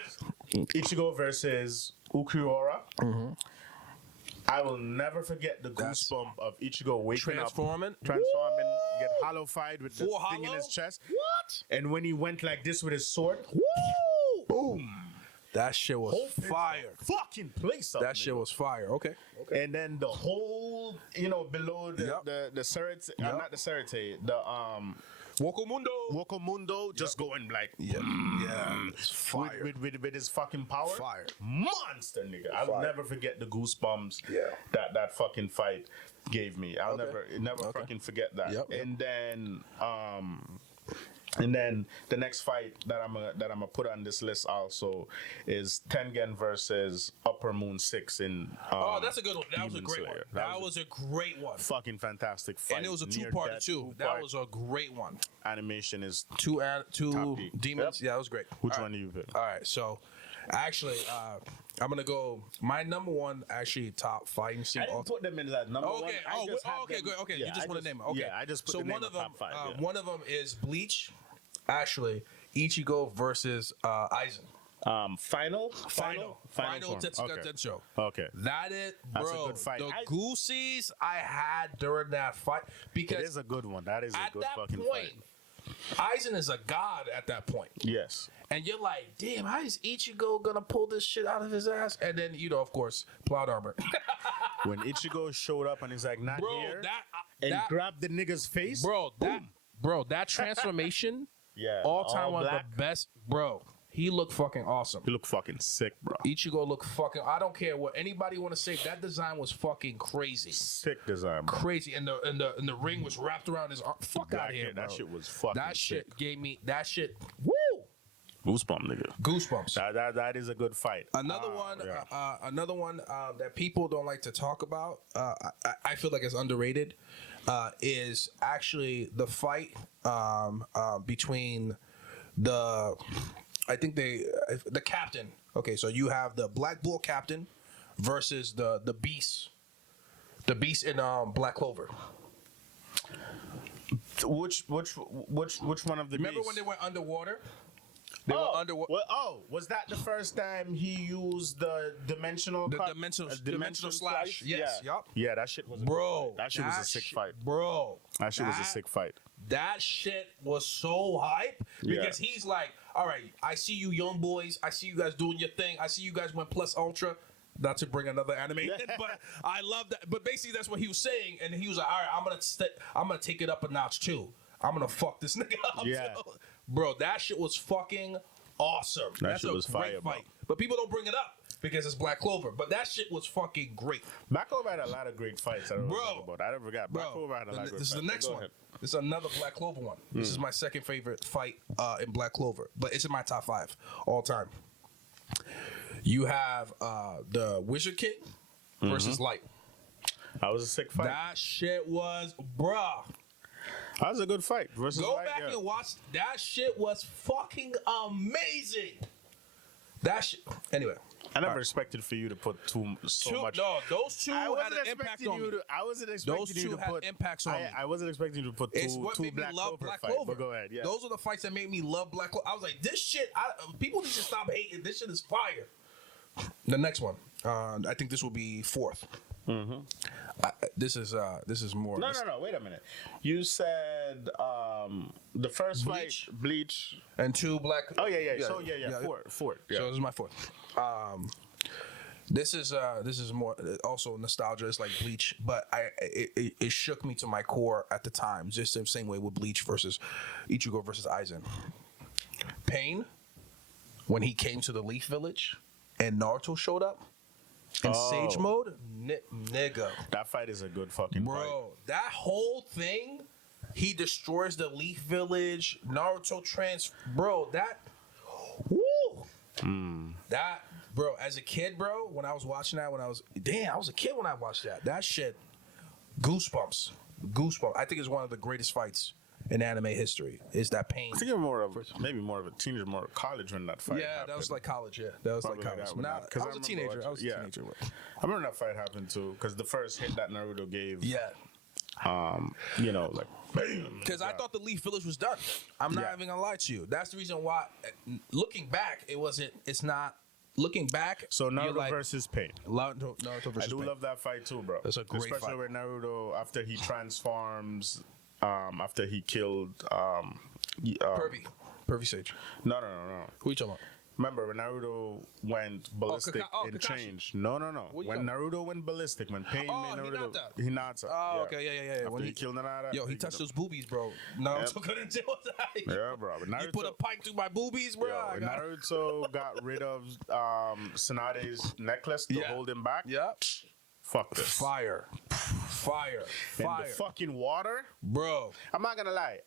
Ichigo versus Ukiora. Mm-hmm. I will never forget the goosebump of Ichigo waking Transforming. up, get hollow-fied with the Full thing in hollow? his chest. What? And when he went like this with his sword, boom! That shit was fire. Fucking place up. That shit was fire. Okay. And then the whole, below the Serete, not the Serete, the Wokomundo just going like, Yeah. It's fire. with his fucking power. Fire. Monster, nigga. I'll never forget the goosebumps that fucking fight gave me. I'll never fucking forget that. Yep. And then the next fight that I'm gonna put on this list also is Tengen versus Upper Moon 6 in That's a good one. That was a great one. That was a great one. Fucking fantastic fight. And it was a two-parter too. That was a great one. Animation is Two Top-y. demons. Yep. Yeah, that was great. Which All one right. do you pick? All right, so actually, I'm gonna go. My number one actually top fighting scene. I didn't put them in that number one. Okay. Good. Okay, you just want to name them. Okay. Yeah, I just put so the name one of them. top five. One of them is Bleach. Actually, Ichigo versus Aizen. Final Tetsuka Okay. Tensho. Okay. That is, That's bro. a good fight. The goosies I had during that fight It because is a good one. That is a at good that fucking point, fight. Aizen is a god at that point. Yes. And you're like, damn, how is Ichigo gonna pull this shit out of his ass? And then, of course, plot armor. When Ichigo showed up and he's like, not Bro, here, that and grabbed the nigga's face. that transformation, Yeah. all time one of black. the best. Bro, he looked fucking awesome. He looked fucking sick, bro. Ichigo looked fucking. I don't care what anybody want to say. That design was fucking crazy. Sick design, bro. Crazy, and the ring was wrapped around his arm. Fuck out of here, bro. That shit was fucking That shit sick. gave me that shit. Woo! Goosebump, nigga. Goosebumps. That is a good fight. Another one that people don't like to talk about. I feel like it's underrated. Is actually the fight between the captain. Okay, so you have the Black Bull captain versus the beast. The beast in Black Clover. Which one of the Remember beasts? when they went underwater? They were underwater. Was that the first time he used the dimensional dimensional slash? Yes. Yeah. Yup. Yeah, that shit was that shit was a sick fight. Bro. That shit was a sick fight. That shit was so hype because he's like, all right, I see you young boys. I see you guys doing your thing. I see you guys went plus ultra. Not to bring another anime in, but I love that. But basically, that's what he was saying. And he was like, all right, I'm gonna take it up a notch too. I'm gonna fuck this nigga up. Yeah. Too. Bro, that shit was fucking awesome. That's shit a was great fire, fight. But people don't bring it up because it's Black Clover. But that shit was fucking great. Black Clover had a lot of great fights. I don't know about. I never forgot. Black Bro, Clover had a lot of great this is fights. the next Go one. ahead. This is another Black Clover one. This is my second favorite fight in Black Clover, but it's in my top 5 all time. You have the Wizard King versus Light. That was a sick fight. That shit was, bruh. That was a good fight. Versus Go Light, back and watch. That shit was fucking amazing. That shit. Anyway. I never expected for you to put so much. No, those two I had wasn't an impact expecting on me. I wasn't expecting Those you two to had put impacts on me. I wasn't expecting you to put It's two what made me Black love Clover Black fights. Clover. But go ahead. Yeah. Those are the fights that made me love Black Clover. I was like, this shit, people need to stop hating. This shit is fire. The next one, I think this will be 4th. This is more. No. Wait a minute. You said the first Bleach. fight, Bleach, And 2 black. Oh yeah. So fourth. Yeah. So this is my 4th. This is more also nostalgia. It's like Bleach, but it shook me to my core at the time. Just the same way with Bleach versus Ichigo versus Aizen. Pain, when he came to the Leaf Village, and Naruto showed up in Sage mode, nigga. That fight is a good fucking fight. Bro, that whole thing, he destroys the Leaf Village. Naruto bro, that, woo, that, bro. As a kid, bro, when I was watching that, I was a kid when I watched that. That shit, goosebumps. I think it's one of the greatest fights in anime history. Is that Pain? I think maybe more of a teenager, more of college when that fight. Yeah, happened. that was like college. Yeah, that was Probably like college. that When one, I was a teenager. I remember that fight happened too, because the first hit that Naruto gave. Yeah. Like because I thought the Leaf Village was done. I'm not even gonna lie to you. That's the reason why. Looking back, it's not. Looking back, so Naruto versus Pain. Naruto versus I do Pain. love that fight too, bro. That's a great Especially fight. where Naruto, after he transforms, after he killed Pervy Sage. No. Who you talking about? Remember when Naruto went ballistic and Kakashi. changed? No. When Naruto went ballistic, when Pain made Naruto, Hinata. Oh, okay, yeah. After When he killed Hinata, he touched those boobies, bro. Naruto couldn't deal with that. Yeah, bro. But Naruto, You put a pipe through my boobies, bro. Naruto got rid of Tsunade's necklace to hold him back. Yeah. Fuck this. Fire. And the fucking water, bro. I'm not gonna lie.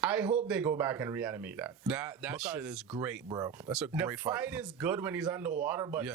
I hope they go back and reanimate that. That shit is great, bro. That's a great fight. The fight is good when he's underwater, but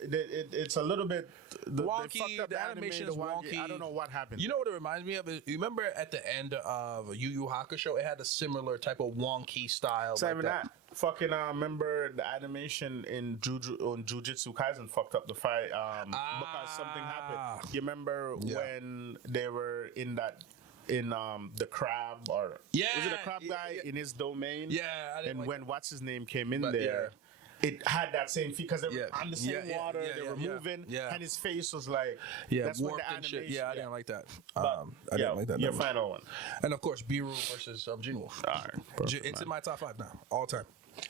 it's a little bit wonky. They fucked up The animation is wonky. I don't know what happened. You know what it reminds me of? You remember at the end of Yu Yu Hakusho, it had a similar type of wonky style. Same like that. Fucking remember the animation in Jujutsu Kaisen fucked up the fight because something happened. You remember when they were in the crab, or is it a crab guy in his domain? Yeah, and when what's his name came in there, it had that same feel because they were on the same water, they were moving, and his face was like, that's when the animation. Yeah, I didn't like that. I didn't like that. Your final one, and of course, Beru versus Jinwoo. All right, it's in my top 5 now, all time.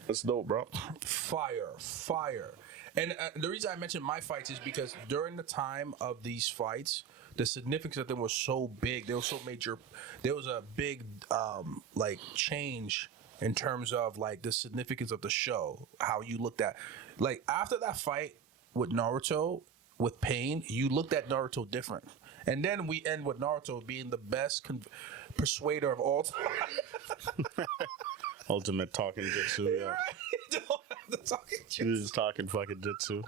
That's dope, bro. Fire. And the reason I mentioned my fights is because during the time of these fights, the significance of them was so big. They were so major. There was a big like change in terms of like the significance of the show. How you looked at, like after that fight with Naruto with Pain, you looked at Naruto different. And then we end with Naruto being the best persuader of all time. Ultimate talking jutsu. Yeah. Don't have the talking jutsu. You're just talking fucking jutsu.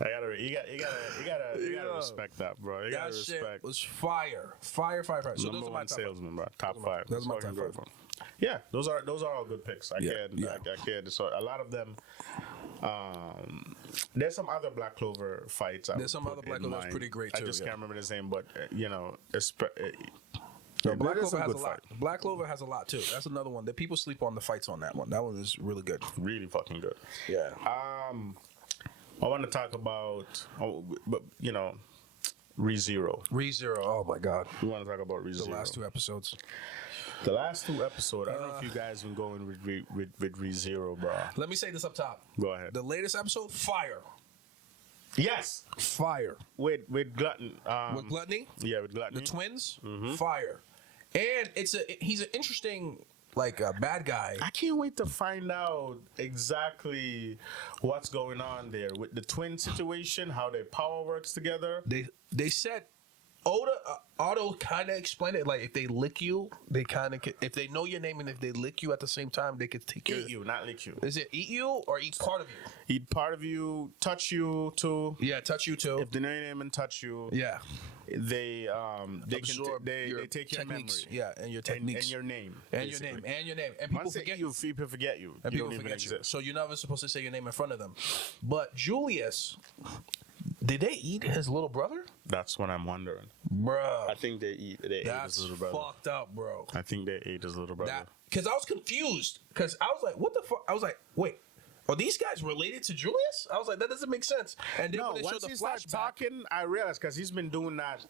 You gotta respect that, bro. You gotta respect. Shit was fire. So number one salesman, bro. Top 5. That's my top 5. Yeah, those are all good picks. I can't. So a lot of them. There's some other Black Clover fights. There's some other Black Clover that's pretty great too. I just can't remember the name, but Black Clover has a lot. Black Clover has a lot too. That's another one that people sleep on the fights on that one. That one is really good. Really fucking good. Yeah. I want to talk about, rezero. ReZero. Oh my God. We want to talk about ReZero. The last 2 episodes. I don't know if you guys been going with ReZero, bro. Let me say this up top. Go ahead. The latest episode, fire. Yes. Fire. With Glutton. With Gluttony? Yeah, with Gluttony. The twins? Mm-hmm. Fire. And he's an interesting bad guy. I can't wait to find out exactly what's going on there with the twin situation, how their power works together. They said Otto kind of explained it, like if they lick you, they kind of if they know your name and if they lick you at the same time, they could eat you, not lick you. Is it eat you or eat part of you? Eat part of you, touch you too. Yeah, touch you too. If they know your name and touch you, yeah, they absorb they take your techniques. memory, yeah, and your techniques and your name, and basically. Your name, and people forget you. People forget you, and people forget you. So you're never supposed to say your name in front of them. But Julius. Did they eat his little brother? That's what I'm wondering, bro. I think they ate his little brother. That's fucked up, bro. I think they ate his little brother. Because I was confused. Because I was like, what the fuck? I was like, wait. are these guys related to Julius? I was like, that doesn't make sense. And then No, when they showed once the he started flashback talking, I realized because he's been doing that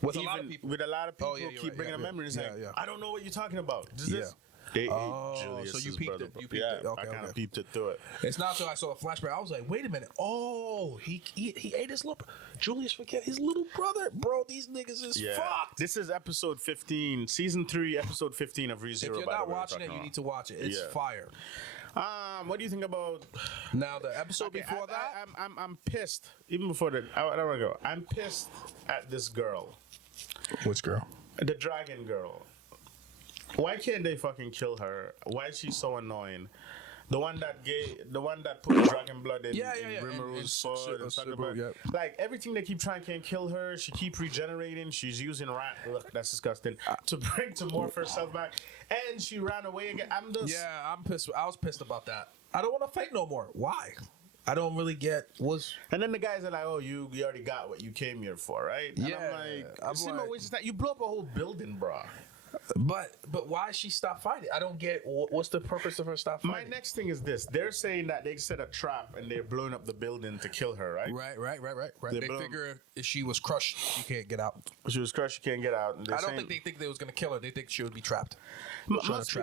with a lot of people. With a lot of people, Oh, yeah, you're keep right. bringing Yeah, up memories. yeah, Like, yeah. I don't know what you're talking about. This, Yeah. this. So you peeped it. You peeped it. Okay, I kind of okay. peeped it through it. It's not until I saw the flashback. I was like, wait a minute. Oh, he ate his little Julius forget his little brother. Bro, these niggas is fucked. This is episode 15, season 3, episode 15 of ReZero. If you're not watching it, you need to watch it. It's fire. What do you think about Now the episode before that? I'm pissed. Even before that, I don't want to go. I'm pissed at this girl, Which girl? the dragon girl. Why can't they fucking kill her? Why is she so annoying? The one that put dragon blood in Rimaru's sword and Sugar. Yep. Like everything they keep trying can't kill her. She keep regenerating. She's using rat. Look, that's disgusting. To morph herself back, and she ran away again. I'm pissed. I was pissed about that. I don't want to fight no more. Why? I don't really get what's. And then the guys are like, "Oh, you already got what you came here for, right?" And I'm like, you blew up a whole building, bro. But why she stop fighting? I don't get what's the purpose of her stop fighting. My next thing is this: they're saying that they set a trap and they're blowing up the building to kill her, right? Right. They figure if she was crushed, she can't get out. She was crushed, she can't get out. And I don't think they was gonna kill her. They think she would be trapped. Must be,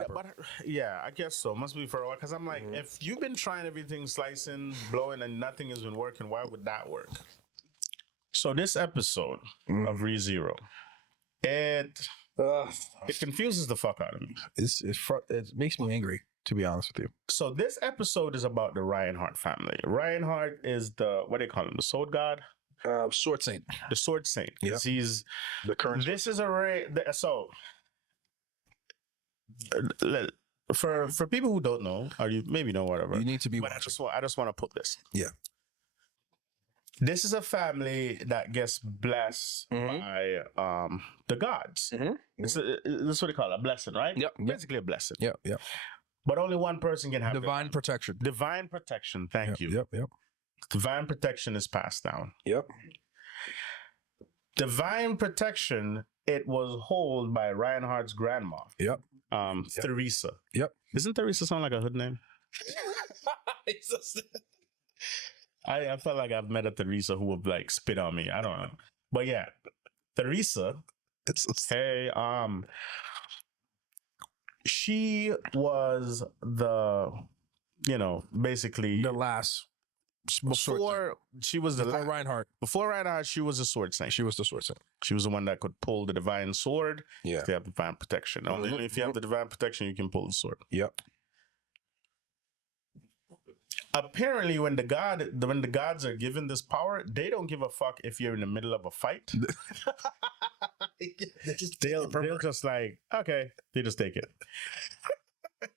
yeah, I guess so. Must be for a while. Because I'm like, if you've been trying everything, slicing, blowing, and nothing has been working, why would that work? So this episode of ReZero, it confuses the fuck out of me. It makes me angry, to be honest with you. So this episode is about the Reinhardt family. Reinhardt is what do they call him? The Sword God? Sword Saint. The Sword Saint. Yeah. He's the current. This is for people who don't know, or you maybe know whatever. You need to be. But I just want to put this. Yeah. This is a family that gets blessed by the gods. This is what they call it, a blessing, right? Yep. Basically a blessing. Yep. But only one person can have divine protection. Divine protection. Thank you. Yep. Divine protection is passed down. Yep. Divine protection. It was held by Reinhardt's grandma. Yep. Theresa. Yep. Doesn't Theresa sound like a hood name? I felt like I've met a Theresa who would like spit on me. I don't know. But yeah, Theresa. She was basically the last. Before she was before Reinhardt. Before Reinhardt, she was a sword saint. She was the sword saint. She was the one that could pull the divine sword. Yeah. If you have divine protection. Only if you have the divine protection, you can pull the sword. Yep. Apparently, when the gods are given this power, they don't give a fuck if you're in the middle of a fight. They'll just like, okay, they just take it.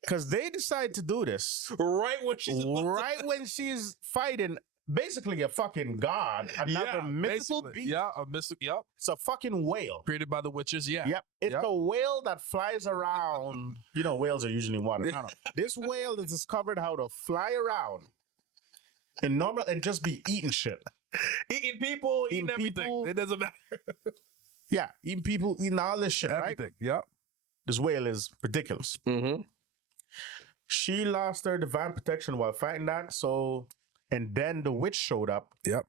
Because they decide to do this right when she's fighting basically a fucking god, another mythical beast. Yeah, a mythical. Yep, it's a fucking whale created by the witches. Yeah, yep, it's a whale that flies around. You know, whales are usually water. I don't know. This whale has discovered how to fly around in normal and just be eating shit, eating people, eating everything. People. It doesn't matter. Yeah, eating people, eating all this shit. Everything. Right? Yep. This whale is ridiculous. She lost her divine protection while fighting that, and then the witch showed up. Yep.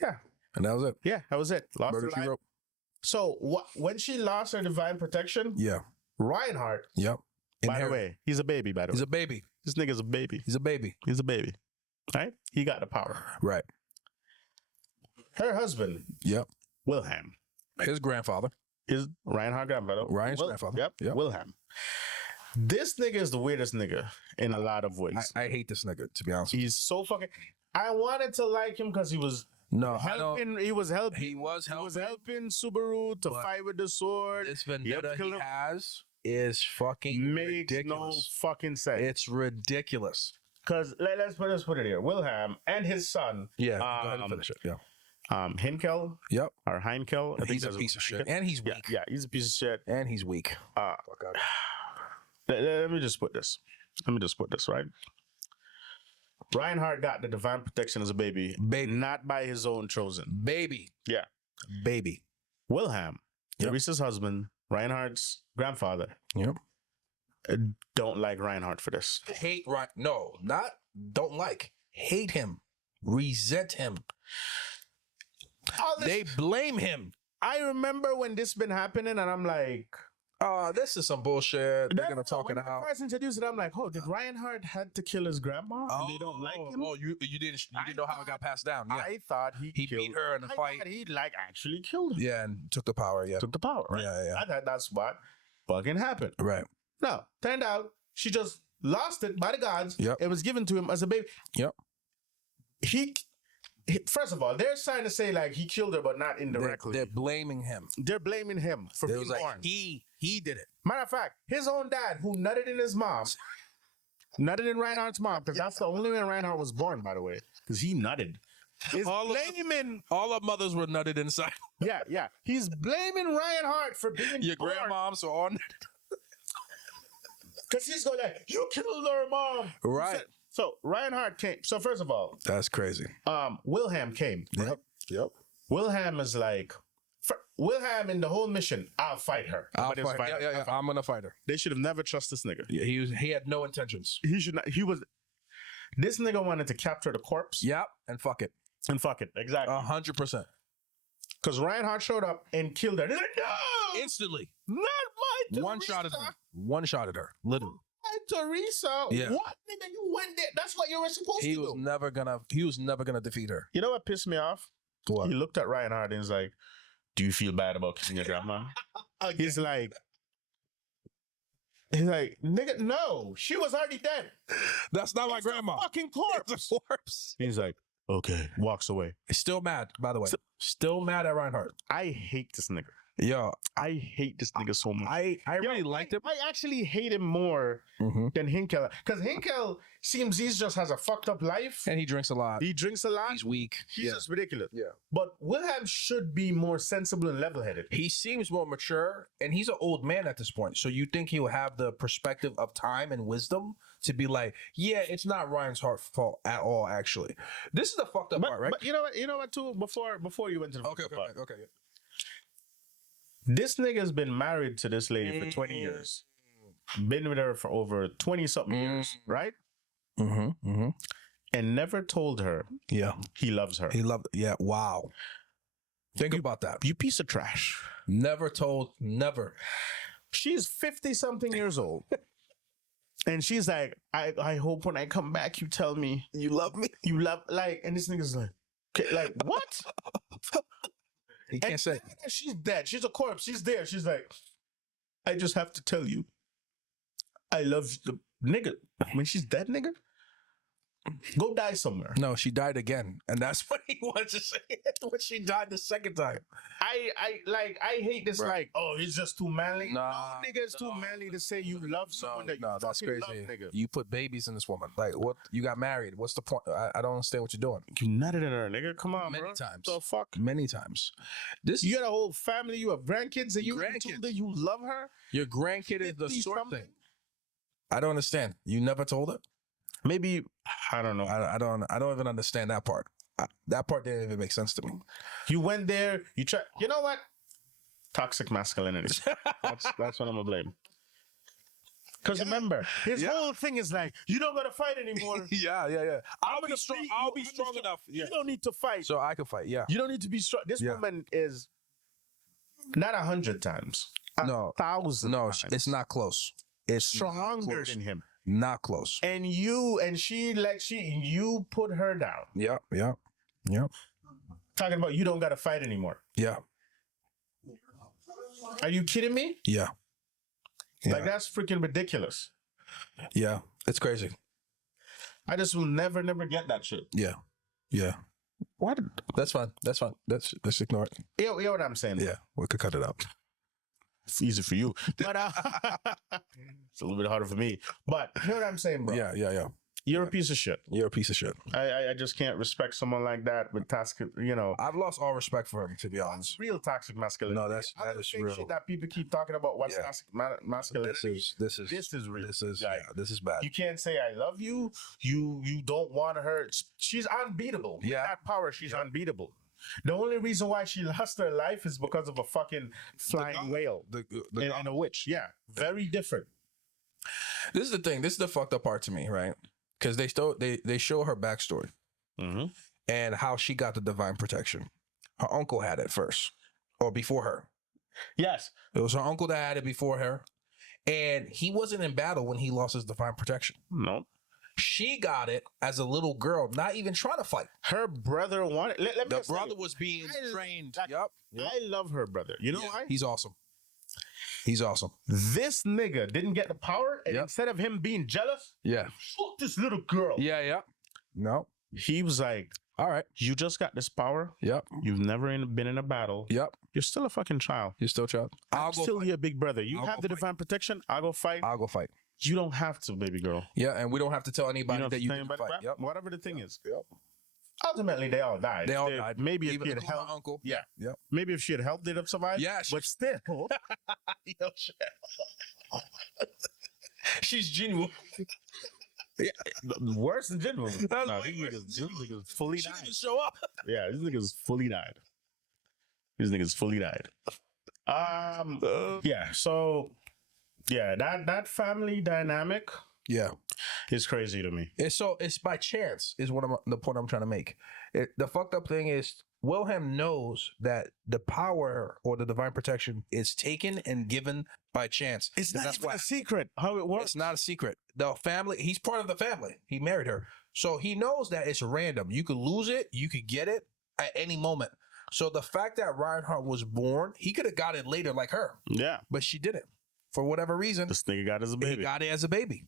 Yeah. And that was it. Yeah, that was it. Lost her life. So when she lost her divine protection, Reinhardt. Yep. By the way, he's a baby, by the way. He's a baby. This nigga's a baby. He's a baby. He's a baby. Right? He got the power. Right. Her husband. Yep. Wilhelm. His grandfather. His Reinhardt grandfather. Ryan's grandfather. Yep. Wilhelm. This nigga is the weirdest nigga in a lot of ways. I hate this nigga, to be honest. He's so fucking. I wanted to like him because he was helping. He was helping. He was helping Subaru to fight with the sword. This vendetta he has is fucking ridiculous. No fucking sense. It's ridiculous. Because let's put it here. Wilhelm and his son. Yeah. Go ahead and finish it. Yeah. Hinkel. Yep. Or Heinkel. He's a piece of shit. And he's weak. Yeah, he's a piece of shit. And he's weak. Let me just put this. Right? Reinhardt got the divine protection as a baby. Not by his own chosen. Baby. Yeah. Baby. Wilhelm, Theresa's husband, Reinhardt's grandfather. Yep. Don't like Reinhardt for this. Hate Reinhardt. No, not don't like, hate him, resent him. They blame him. I remember when this been happening, and I'm like, this is some bullshit. They're gonna talk it when out. I first introduced it, I'm like, oh, did Reinhardt had to kill his grandma? And they don't like him. Oh, you didn't know how it got passed down. Yeah, I thought he beat her in a fight. He like actually killed her. Yeah, and took the power. Yeah, Took the power. Right? Yeah. I thought that's what fucking happened. Right. No, turned out she just lost it by the gods. Yep. It was given to him as a baby. Yep. He first of all, they're trying to say like he killed her, but not indirectly. They're blaming him. They're blaming him for being born. He did it. Matter of fact, his own dad, who nutted in his mom, nutted in Reinhardt's mom, because that's the only way Reinhardt was born, by the way, because he nutted. All our mothers were nutted inside. Yeah. He's blaming Reinhardt for being Your born. grandmoms are all Because he's going like, you killed her mom. right. So Reinhardt came. So first of all, That's crazy. Wilhelm came. Right? Yep. Wilhelm is like, Wilhelm in the whole mission, I'll fight her. I'll fight. Yeah. I'm gonna fight her. They should have never trusted this nigga. Yeah, he had no intentions. He should not. This nigga wanted to capture the corpse. Yep, and fuck it. Exactly. 100%. Because Reinhardt showed up and killed her. They're like, no! Instantly. Not my Teresa. One shot at her. Literally. My Teresa. Yeah. What, nigga? You went there. That's what you were supposed to do. He was never gonna defeat her. You know what pissed me off? What? He looked at Reinhardt and was like, do you feel bad about killing your grandma? He's like, nigga, no. She was already dead. That's not my grandma. A fucking corpse. It's a corpse. He's like, okay. Walks away. Still mad, by the way. Still mad at Reinhardt. I hate this nigga. Yo, I hate this nigga so much. I really liked him. I actually hate him more than Hinkel. Because Hinkel seems he just has a fucked up life. And he drinks a lot. He drinks a lot. He's weak. He's just ridiculous. Yeah. But Wilhelm should be more sensible and level-headed. He seems more mature, and he's an old man at this point. So you think he'll have the perspective of time and wisdom to be like, yeah, it's not Ryan's fault at all, actually. This is the fucked up part, right? But you know what, too? Before you went to the Okay. This nigga's been married to this lady for 20 years. Been with her for over 20-something years, right? And never told her he loves her. Wow. Think about that. You piece of trash. Never told, never. She's 50-something years old. And she's like, I hope when I come back, you tell me. You love me? You love, like, and this nigga's like, okay, like, what? He can't say. She's dead. She's a corpse. She's there. She's like, I just have to tell you, I love the nigga. When she's dead, nigga, go die somewhere. No, she died again, and that's what he wants to say. When she died the second time. I hate this. Right. Like, oh, he's just too manly. Nah, no, nigga, it's too manly to say you love someone that you that's fucking crazy. love, nigga. You put babies in this woman. Like, what? You got married. What's the point? I don't understand what you're doing. You nutted in her, nigga. Come on, Many bro. times. The fuck? Many times. You got a whole family. You have grandkids, and you told her you love her. Your grandkid is the sort something? thing. I don't understand. You never told her? Maybe I don't know. I don't even understand that part. That part didn't even make sense to me. You went there. You tried. You know what? Toxic masculinity. That's what I'm gonna blame. Because remember, his whole thing is like, you don't gotta fight anymore. Yeah. I'll be strong enough. Yeah. You don't need to fight. So I can fight. Yeah. You don't need to be strong. This woman is not 100 times. 1,000. No, times. it's not close. It's stronger than him. Not close. And you put her down. Yeah. Talking about you don't gotta fight anymore. Yeah. Are you kidding me? Yeah. Like, that's freaking ridiculous. Yeah. It's crazy. I just will never get that shit. Yeah. What? That's fine. Let's ignore it. Yeah, what I'm saying. Yeah, we could cut it out. It's easy for you. But it's a little bit harder for me. But you know what I'm saying, bro? Yeah. You're a piece of shit. You're a piece of shit. I just can't respect someone like that with toxic, I've lost all respect for him, to be honest. Real toxic masculinity. No, that is real. Shit that people keep talking about what's toxic masculinity. This is real. This is bad. You can't say I love you. You don't want her. She's unbeatable. With that power, she's unbeatable. The only reason why she lost her life is because of a fucking flying whale and a witch. Yeah, very different. This is the thing. This is the fucked up part to me, right? because they show her backstory Mm-hmm. and how she got the divine protection. Her uncle had it first, or before her. Yes. It was her uncle that had it before her, and he wasn't in battle when he lost his divine protection. No. She got it as a little girl, not even trying to fight. Her brother wanted. Let me The just tell brother you, was being trained. like, Yep. I love her brother. You know why? He's awesome. He's awesome. This nigga didn't get the power, and Yep. instead of him being jealous, Yeah. fuck this little girl. Yeah. No. He was like, All right. you just got this power. Yep. You've never been in a battle. Yep. You're still a fucking child. You're still a child. I'm still your big brother. You I'll have go the fight. divine protection. I'll go fight. I'll go fight. You don't have to, baby girl. Yeah, and we don't have to tell anybody You don't that have you to can tell fight. anybody, Yep. whatever the thing is. Yep. Ultimately, they all died. They all died. Maybe if Even she had including helped. my uncle. Yeah. Yep. Maybe if she had helped, they'd have survived. Yeah, But still. Yo, shit. She's Jinwoo. Worse than Jinwoo. That's No, way worse these niggas fully She died. didn't show up. Yeah, these niggas fully died. These niggas fully died. Yeah, so yeah, that family dynamic Yeah. is crazy to me. It's by chance is the point I'm trying to make. The fucked up thing is Wilhelm knows that the power or the divine protection is taken and given by chance. It's And not even a secret how it works. It's not a secret. The family, he's part of the family. He married her. So he knows that it's random. You could lose it, you could get it at any moment. So the fact that Reinhardt was born, he could have got it later like her, Yeah, but she didn't. For whatever reason, this nigga got as a he baby. got it as a baby.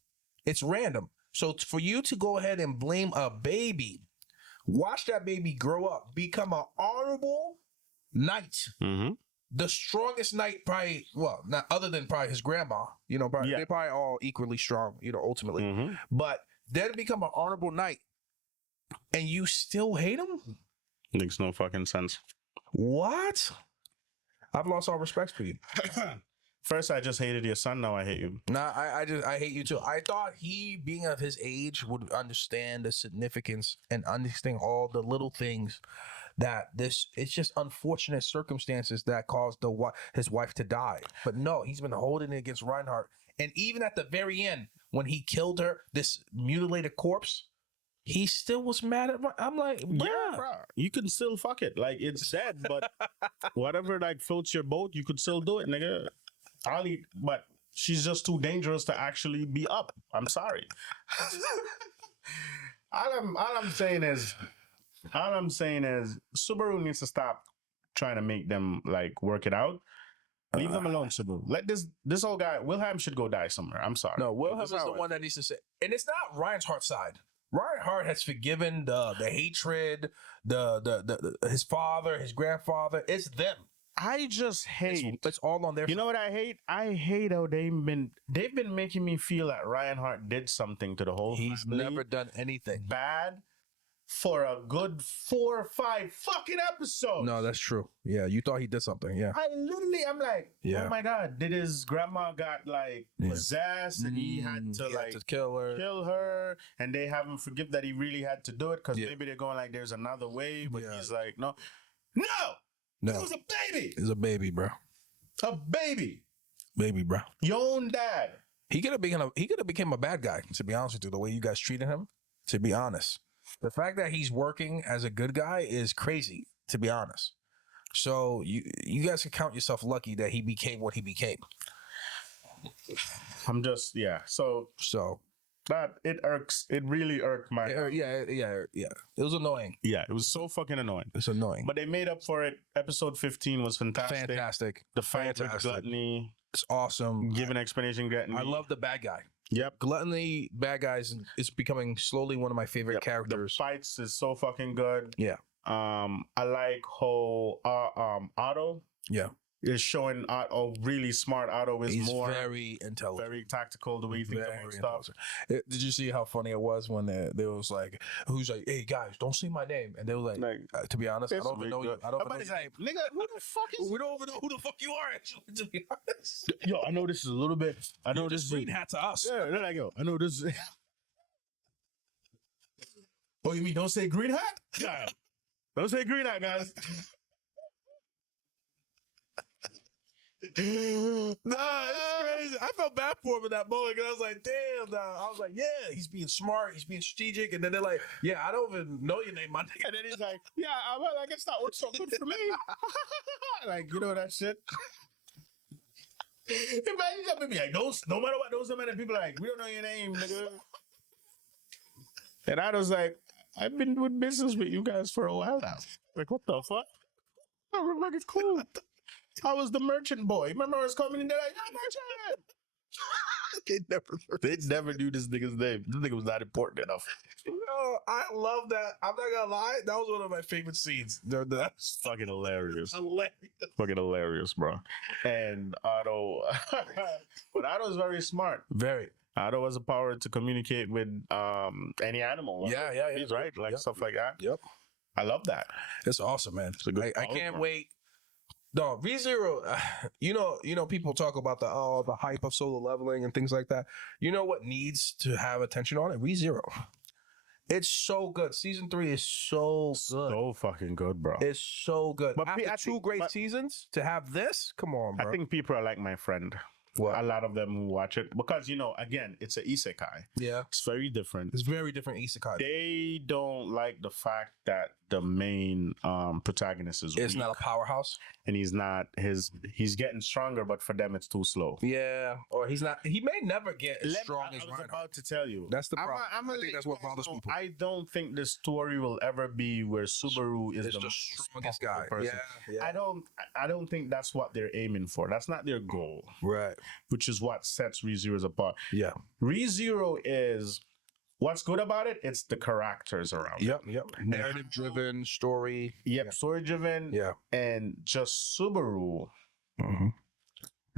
It's random. So for you to go ahead and blame a baby, watch that baby grow up, become an honorable knight. Mm-hmm. The strongest knight, probably, well, not other than probably his grandma. You know, probably, Yeah. they're probably all equally strong, you know, ultimately. Mm-hmm. But then become an honorable knight and you still hate him? Makes no fucking sense. What? I've lost all respect for you. First, I just hated your son. Now I hate you. Nah, I hate you too. I thought he, being of his age, would understand the significance and understand all the little things that it's just unfortunate circumstances that caused his wife to die. But no, he's been holding it against Reinhardt. And even at the very end, when he killed her, this mutilated corpse, he still was mad at. I'm like, bruh. Yeah, bro. You can still fuck it. Like, it's dead, but whatever like floats your boat, you could still do it, nigga. I'll eat, but she's just too dangerous to actually be up. I'm sorry. all I'm saying is Subaru needs to stop trying to make them like work it out. Leave them alone, Subaru. Let this old guy Wilhelm should go die somewhere. I'm sorry. No, Wilhelm is That's the how one that needs to say, and it's not Reinhardt's side. Reinhardt has forgiven the hatred, the his father, his grandfather. It's them. I just hate. It's all on their. You know what I hate? I hate how they've been making me feel that Reinhardt did something to the whole He's family never done anything bad for a good 4 or 5 fucking episodes. No, that's true. Yeah, you thought he did something. Yeah. I'm like, Yeah. oh my god, did his grandma got like possessed and he had to kill her. and they haven't forgive that he really had to do it because Yeah. maybe they're going like there's another way, but Yeah. he's like, no, No, it was a baby, it's a baby, bro. Baby, bro. your own dad. He could have became a bad guy. To be honest with you, the way you guys treated him. To be honest, the fact that he's working as a good guy is crazy. To be honest, so you guys can count yourself lucky that he became what he became. I'm just so that it really irked my Yeah. It was annoying. it was so fucking annoying. It's annoying. But they made up for it. Episode 15 was fantastic. Fantastic. The fight with Fantastic. Gluttony, It's awesome. give an explanation, Gluttony. I love the bad guy. Yep. Gluttony, bad guys is becoming slowly one of my favorite Yep. characters. The fights is so fucking good. Yeah. I like how Otto Yeah. is showing Otto really smart. Otto is He's more very intelligent. very tactical the way he thinks about stuff. Did you see how funny it was when they was like, who's like, hey guys, don't say my name, and they were like, to be honest, I it's don't even know you. really I don't even know Everybody's you. like, nigga, who the fuck is? We don't even know who the fuck you are. Actually, to be honest, Yo, I know this is a little bit. I know this is green hat to us. Yeah, there I go. I know this. Oh, you mean don't say green hat? Yeah. Don't say green hat, guys. Nah, it's crazy. I felt bad for him in that moment because I was like, damn, nah. I was like, yeah, he's being smart, he's being strategic. And then they're like, yeah, I don't even know your name, my nigga. And then he's like, yeah, well, I guess that works so good for me. Like, you know that shit? Imagine that baby like, those, no matter what, those so many people are like, we don't know your name, nigga. And I was like, I've been doing business with you guys for a while now. Like, what the fuck? I was like, it's cool. I was the merchant boy. Remember I was coming in there like, I'm merchant. They never knew this nigga's name. This nigga was not important enough. Yo, I love that. I'm not gonna lie, that was one of my favorite scenes. That's Fucking hilarious. hilarious. Fucking hilarious, bro. And Otto, but Otto's very smart. Very. Otto has the power to communicate with any animal. Yeah. He's right, like Yep. stuff like that. Yep. I love that. It's awesome, man. It's a good I call, can't bro. wait. No, ReZero, you know, people talk about the hype of solo leveling and things like that. You know what needs to have attention on it? ReZero. It's so good. Season 3 is so good. So fucking good, bro. It's so good. But After I two think- great but- seasons, to have this, come on, bro. I think people are like my friend. What? A lot of them who watch it because again, it's an isekai. Yeah. It's very different. It's very different isekai. They don't like the fact that the main protagonist is It's weak, not a powerhouse. and he's getting stronger, but for them it's too slow. Yeah. Or he may never get as strong as I was Reinhardt. about to tell you. That's the I'm problem. gonna I think let that's you what guys bothers know, people. I don't think the story will ever be where Subaru is It's the the most strongest powerful guy. person. Yeah. I don't think that's what they're aiming for. That's not their goal, Right. which is what sets ReZero's apart. Yeah. ReZero is what's good about it. It's the characters around. Yep. Narrative driven story. Yep, story driven. Yeah. And just Subaru Mm-hmm.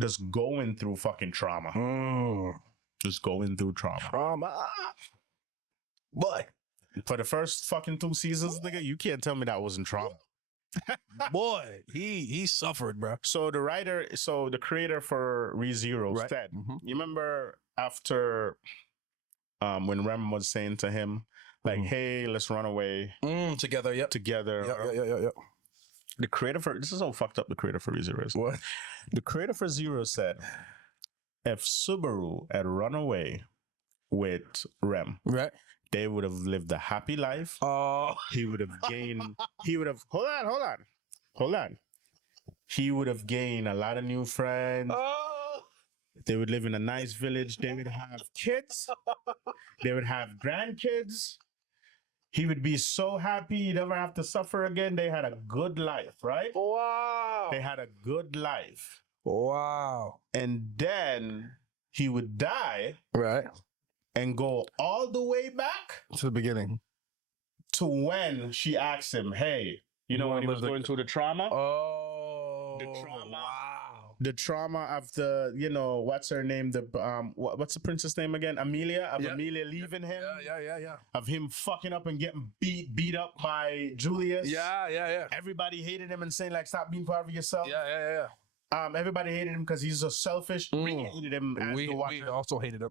just going through fucking trauma. Just going through trauma. Trauma. Boy. For the first fucking 2 seasons, nigga, you can't tell me that wasn't trauma. Boy. He suffered, bro. So the creator for ReZero Right. said, Mhm. you remember after when Rem was saying to him, like, Mhm. hey, let's run away Together. Yep. together. Yep. The creator for this is how fucked up the creator for ReZero is. What? The creator for Zero said, if Subaru had run away with Rem, Right. they would have lived a happy life. Oh. He would have gained. He would have. Hold on. He would have gained a lot of new friends. Oh. They would live in a nice village. They would have kids. They would have grandkids. He would be so happy he'd never have to suffer again. They had a good life, right? Wow. They had a good life. Wow. And then he would die Right. and go all the way back To the beginning. to when she asked him, hey, you know You when he wanna was live going through the trauma? Oh. The trauma. Wow. The trauma of the, what's her name? What's the princess name again? Amelia? Of Yeah. Amelia leaving him? Yeah. Of him fucking up and getting beat up by Julius? Yeah. Everybody hated him and saying, like, stop being proud of yourself. Yeah. Everybody hated him because he's so selfish. We Mm. hated him as We the watcher. also hated him.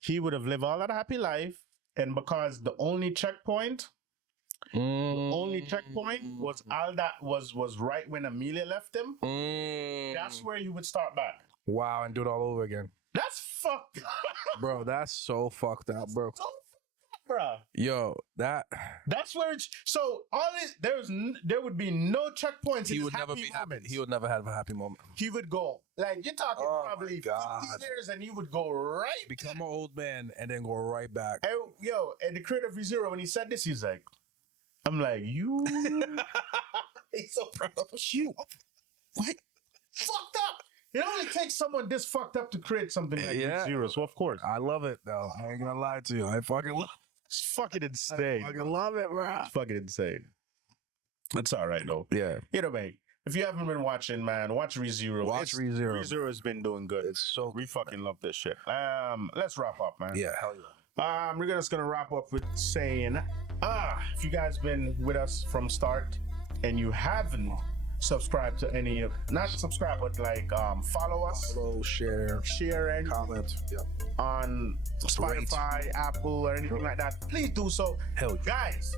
He would have lived all that happy life. And because the only checkpoint was all that was right when Amelia left him, that's where he would start back. Wow, and do it all over again. That's fucked up, Bro, that's so fucked up, bro. bruh. Yo, That's where it's so all it there would be no checkpoints. he in would his never happy be happy. moments. He would never have a happy moment. He would go like you're talking Oh my probably 50 God. years, and he would go right. Become an old man and then go right back. And the creator of ReZero, when he said this, he's like, I'm like, you. He's so proud of you. What? Fucked up. It only takes someone this fucked up to create something like Yeah. ReZero. So of course, I love it though. I ain't gonna lie to you. I fucking love it's fucking insane. I fucking love it, bro. It's fucking insane. It's all right though. Yeah. Either way, if you haven't been watching, man, watch ReZero. Watch ReZero. ReZero has been doing good. It's so We fucking love this shit. Let's wrap up, man. Yeah, hell yeah. We're just gonna wrap up with saying, if you guys been with us from start and you haven't subscribed to any of, not subscribe, but like follow us, Follow, share, and comment. Yeah. on Spotify, Apple, or anything like that, please do so. Hell yeah. Guys,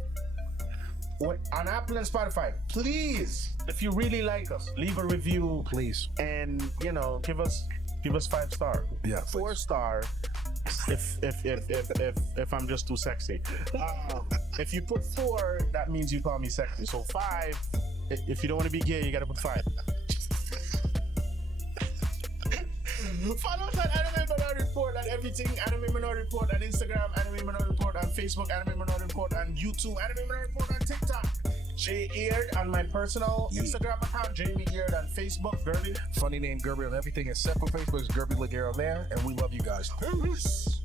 on Apple and Spotify, please, if you really like us, leave a review, Please. and give us 5-star. Yeah, 4-star. If I'm just too sexy. If you put 4, that means you call me sexy. So 5. If you don't want to be gay, you gotta put 5. Follow us on Anime Minority Report on everything. Anime Minority Report on Instagram. Anime Minority Report on Facebook. Anime Minority Report on YouTube. Anime Minority Report on TikTok. Jay Eared on my personal Instagram account. Jamie Eared on Facebook. Guerby. Funny name Guerby on everything except for Facebook. Is Guerby Ligero there, and we love you guys. Peace.